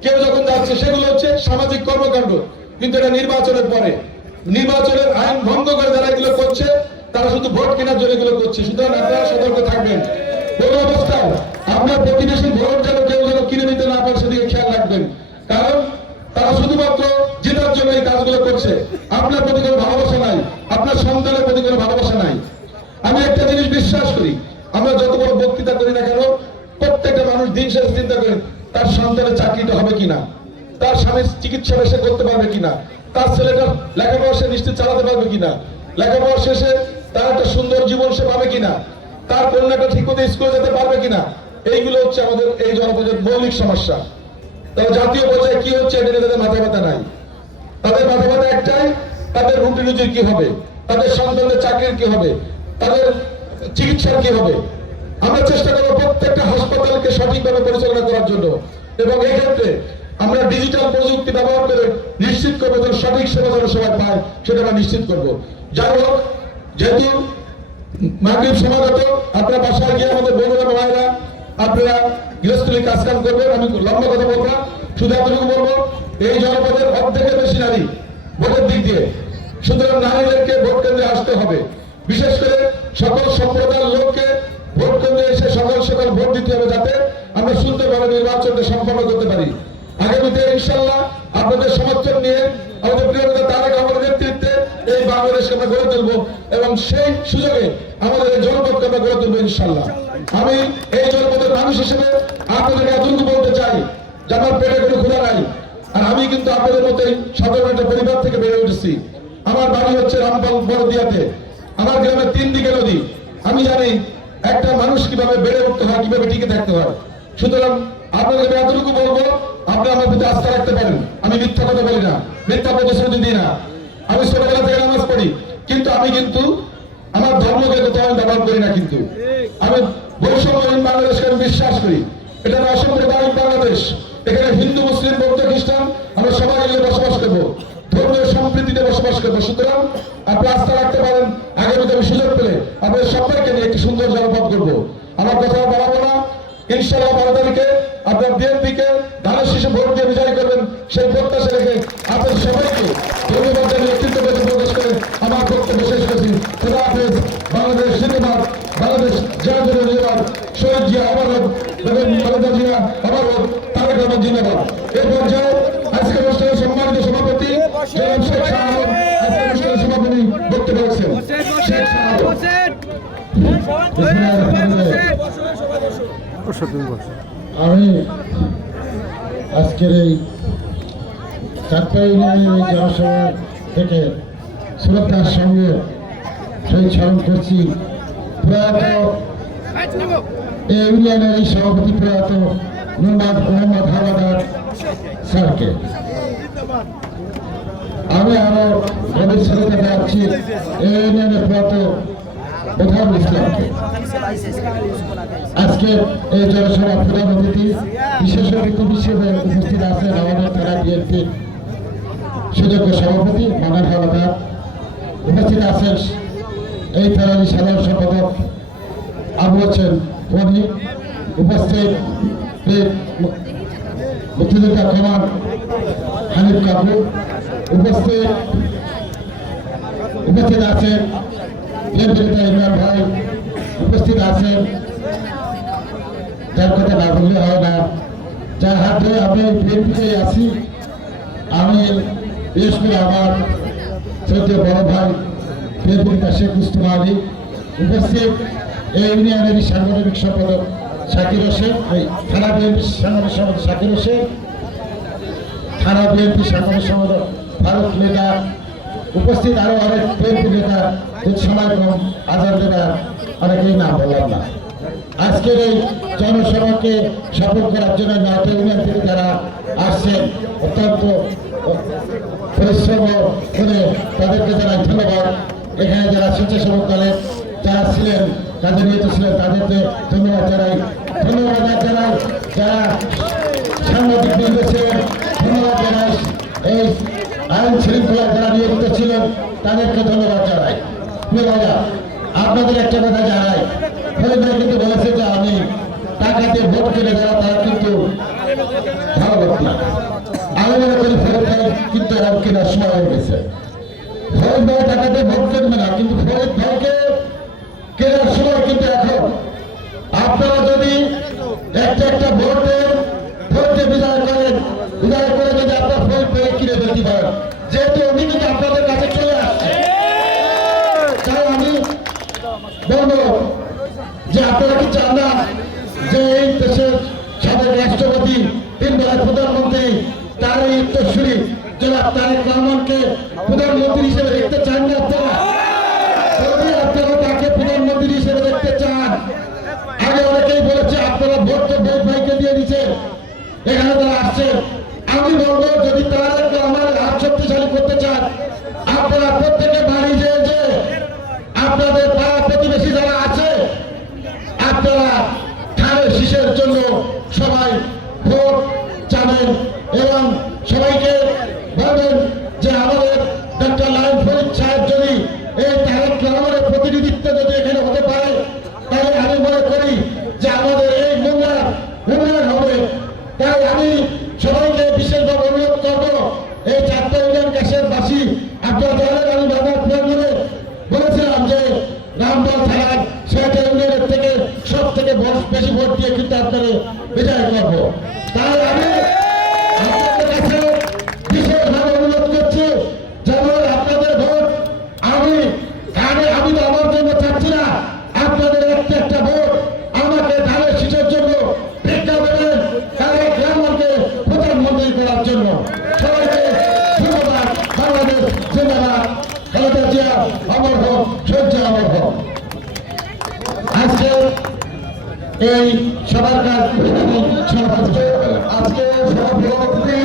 কেউ যখন যাচ্ছে সেগুলো হচ্ছে সামাজিক কর্মকাণ্ড, কিন্তু এটা নির্বাচনের পরে, নির্বাচনের আইন ভঙ্গ করে যারা এগুলো করছে তারা শুধু ভোট কেনার জন্য এগুলো করছে। সুতরাং আপনারা সতর্ক থাকবেন। কোন অবস্থায় আপনার প্রতিবেশী ভোট যেন কেউ যেন কিনে নিতে না পারে সেদিকে খেয়াল রাখবেন, কারণ তারা শুধুমাত্র জেতার জন্য এই কাজগুলো করছে। আপনার প্রতি কোনো ভালোবাসা নাই, আপনার সন্তানের প্রতি কোনো ভালোবাসা নাই। আমি একটা জিনিস বিশ্বাস করি, আমরা যত বড় বক্তৃতা করি না কেন, প্রত্যেকটা মানুষ দিন শেষে চিন্তা করেন তার সন্তানের চাকরিটা হবে কিনা, তার স্বামীর চিকিৎসাটা সে করতে পারবে কিনা, তার ছেলেটার লেখাপড়া সে নিশ্চিত চালাতে পারবে কিনা, লেখাপড়া শেষে তার একটা সুন্দর জীবন সে পাবে কিনা, তার কন্যাটা ঠিক মতো স্কুলে যেতে পারবে কিনা। এইগুলো হচ্ছে আমাদের এই জনপদের মৌলিক সমস্যা। তারা জাতীয় পর্যায়ে কি হচ্ছে এটা তাদের মাথা ব্যথা নাই। তাদের মাথা ব্যথা একটাই, তাদের রুটি রুজির কি হবে, তাদের সন্তানদের চাকরির কি হবে, তাদের চিকিৎসার কি হবে। আমরা চেষ্টা করবো প্রত্যেকটা হাসপাতালকে সঠিকভাবে পরিচালনা করার জন্য, এবং এই ক্ষেত্রে আমরা ডিজিটাল প্রযুক্তি ব্যবহার করে নিশ্চিত করবো যেন সঠিক সেবা যেন সবাই পায়, সেটা আমরা নিশ্চিত করবো। যাই হোক, যেহেতু মাগরিব সমাগত, আপনারা বাসায় গিয়ে আমাদের বন্ধুরা ভাইরা আপনারা গৃহস্থলী কাজ কাম করবেন। আমি লম্বা কথা বলবো না, শুধু এতটুকু বলবো, এই জনপদের অর্ধেকের বেশি নারী ভোটের দিক দিয়ে। সুতরাং নারীদেরকে ভোট কেন্দ্রে আসতে হবে, বিশেষ করে সকল সম্প্রদায়ের লোককে ভোট কেন্দ্রে এসে সকাল সকাল ভোট দিতে হবে, যাতে আমরা সুন্দরভাবে নির্বাচনটা সম্পন্ন করতে পারি। আগামীতে ইনশাল্লাহ আপনাদের সমর্থন নিয়ে আমাদের প্রিয় নেতা তারেক রহমানের নেতৃত্বে এই বাংলাদেশকে আমরা গড়ে তুলবো, এবং সেই সুযোগে আমাদের এই জনপদকে আমরা গড়ে তুলবো ইনশাল্লাহ। আমি এই জনপদের মানুষ হিসেবে আপনাদেরকে এতটুকু বলতে চাই যে আমার পেটে কোনো ক্ষুধা নাই, আর আমি কিন্তু আপনাদের মতোই সাধারণ একটা পরিবার থেকে বেড়ে উঠেছি। আমার বাড়ি হচ্ছে রামপাল বড়দিয়াতে, আমার গ্রামে 3 দিকে নদী। আমি জানি একটা মানুষ কিভাবে বেড়ে উঠতে হয়, কিভাবে টিকে থাকতে হয়। সুতরাং আপনাদেরকে এতটুকু বলবো, আপনারা আমার প্রতি আস্থা রাখতে পারেন। আমি মিথ্যা কথা বলি না, মিথ্যা প্রতিশ্রুতি দিই না। আমি ছোটবেলা থেকে নামাজ পড়ি, কিন্তু আমি কিন্তু আমার ধর্মকে কোথাও আমি ব্যবহার করি না। কিন্তু আমি বৈষম্যহীন বাংলাদেশকে আমি বিশ্বাস করি। এটা অসাম্প্রদায়িক বাংলাদেশ, এখানে হিন্দু, মুসলিম, বৌদ্ধ, খ্রিস্টান আমরা সবাই মিলে বসবাস করবো, ধর্মীয় সম্প্রীতিতে বসবাস করবো। সুতরাং আপনি আস্থা রাখতে পারেন, আগামীতে আমি সুযোগ পেলে আপনাদের সবাইকে নিয়ে একটি সুন্দর জনপদ করবো। আমার কথা বাড়াবো না। ইনশাআল্লাহ 12 তারিখে আপনার বিএনপিকে ধানের শীষে ভোট দিয়ে বিজয় করবেন, সেই প্রত্যাশা রেখে আপনাদের সবাইকে ধন্যবাদ জানিয়ে নেতৃত্ব প্রকাশ করে আমার বক্তব্য শেষ করছি। খোদা হাফেজ। বাংলাদেশ জিন্দাবাদ, বাংলাদেশ জাতীয় জিন্দাবাদ, শহীদ জিয়া অমর, বেগম খালেদা জিয়া অমর, তারেক রহমান জিন্দাবাদ। এই পর্যায়ে আজকের অনুষ্ঠানের সম্মানিত সভাপতি জনাব শেখ সাহাব আজকের অনুষ্ঠানের সভাপতি বক্তব্য রাখছেন। শেখ সাহাব। আমি আজকের এই চাঁদপাই ইউনিয়নের জনসভা থেকে শ্রদ্ধার সঙ্গে শহীদ স্মরণ করছি প্রয়াত এই ইউনিয়নের এই সভাপতি প্রয়াত মোহাম্মদ হাওলাদার স্যারকে। আমি আরো গভীর শ্রদ্ধা জানাচ্ছি এই ইউনিয়নের প্রয়াত প্রধান ইসলামকে। আজকে এই জনসভা প্রধান অতিথি বিশেষ অতিথি হিসেবে উপস্থিত আছেন আমাদের থানা বিএনপির সুযোগ্য সভাপতি মানার হাওলাদার, উপস্থিত আছেন এই থানার সাধারণ সম্পাদক আবু হোসেন ফণি, উপস্থিত মুক্তিযোদ্ধা কমান্ড হানিফ কাবু, উপস্থিত আছেন বিএনপি নেতা ইমরান ভাই, উপস্থিত আছেন যার কথা না বললে হয় না, যার হাত ধরে আমি বিএনপিতে আছি। আমি বিশেষ করে আমার শ্রদ্ধেয় বড় ভাই বিএনপি নেতা শেখ মুস্তফা আলী, উপস্থিত এই ইউনিয়নের সাংগঠনিক সম্পাদক শাকির হোসেন, থানা বিএনপি সাংগঠনিক সম্পাদক শাকির হোসেন, থানা বিএনপি সাংগঠনিক সম্পাদক ফারুক নেতা, উপস্থিত আরো অনেক বিএনপি নেতা, সময় কম আজাদ নেতা, অনেকেই নাম বললাম না। আজকের এই জনসভাকে সফল করার জন্য নয়টা ইউনিয়ন থেকে যারা আসছেন অত্যন্ত পরিশ্রম করে তাদেরকে জানাই ধন্যবাদ। এখানে যারা স্বেচ্ছাসেবক দলের যারা ছিলেন, কাজে নিয়োজিত ছিলেন, তাদেরকে ধন্যবাদ জানাই। ধন্যবাদ জানাই যারা সাংবাদিক বৃন্দ ছিলেন, ধন্যবাদ জানাই আইন শৃঙ্খলা যারা নিয়োজিত ছিলেন তাদেরকে ধন্যবাদ জানাই। প্রিয় ভাইরা, আপনাদের একটা কথা জানাই, ফরিদ ভাই কিন্তু বলেছে যে আমি টাকা দিয়ে ভোট কেটে যারা তারা কিন্তু ভালো লোক না। আমি মনে করি ফরিদ ভাই কিন্তু এখন কেনার সময় হয়ে গেছে। ফরিদ ভাই টাকা দিয়ে ভোট কেটবে না, কিন্তু ফরিদ ভাইকে কেনার সময় কিন্তু এখন। আপনারা যদি একটা ভোটে বিদায় করেন, বিদায় করে যদি আপনার ফরিদ ভাইকে কিনে ফেলতে পারেন, যেহেতু উনি কিন্তু আপনাদের কাছে চলে আসছে, তাই আমি বলবো যে আপনারা কি চান না যে এই দেশের সাবেক রাষ্ট্রপতি, তিনবারের প্রধানমন্ত্রী, তার এই উত্তরসূরি জনাব তারেক রহমানকে প্রধানমন্ত্রী হিসেবে দেখতে চান না? আপনারা যদি আপনারা তাকে প্রধানমন্ত্রী হিসেবে দেখতে চান, আগে অনেকেই বলেছে আপনারা ভোট তো ভোট ভাইকে দিয়ে দিচ্ছে, এখানে তারা আসছে। আমি বলবো যদি তারেক রহমানের হাত শক্তিশালী করতে চান, আপনারা প্রত্যেকে বাড়ি যে আপনাদের পাড়া প্রতিবেশী যারা আছে, আপনারা ধারে শীষের জন্য সবাই ভোট চাবেন এবং সবাইকে বলবেন যে আমাদের ডক্টর লাইন ফরিদ সাহেব যদি এই তারেক রহমানের প্রতিনিধিত্ব যদি এখানে হতে পারে, তাহলে আমি মনে করি যে আমাদের এই উন্নয়ন হবে। তাই আমি সবাইকে বিশেষভাবে অনুরোধ করবো, এই 4টা ইউনিয়ন গ্যাসের বাসী আপনারা জানেন আমি বাবার প্রয়োজনে বলেছিলাম যে রামপাল থানার 6টা ইউনিয়নের থেকে সব থেকে বেশি ভোট দিয়ে কিন্তু আপনারা বিজয় করবো। তাই আমি আপনাদের কাছে বিশেষভাবে অনুরোধ করছি, যেমন আপনাদের ভোট আমি তো আমার জন্য চাচ্ছি না, আপনাদের একটা ভোট আমাকে ধানের শীষের জন্য ভিক্ষা দেবেন, তারেক রহমানকে প্রধানমন্ত্রী করার জন্য। সবাইকে ধন্যবাদ। বাংলাদেশ জিন্দাবাদ, খালেদা জিয়া অমর হোক, সহ্য অমর হোক। আজকে এই সবার কাজ আজকে সভাপতি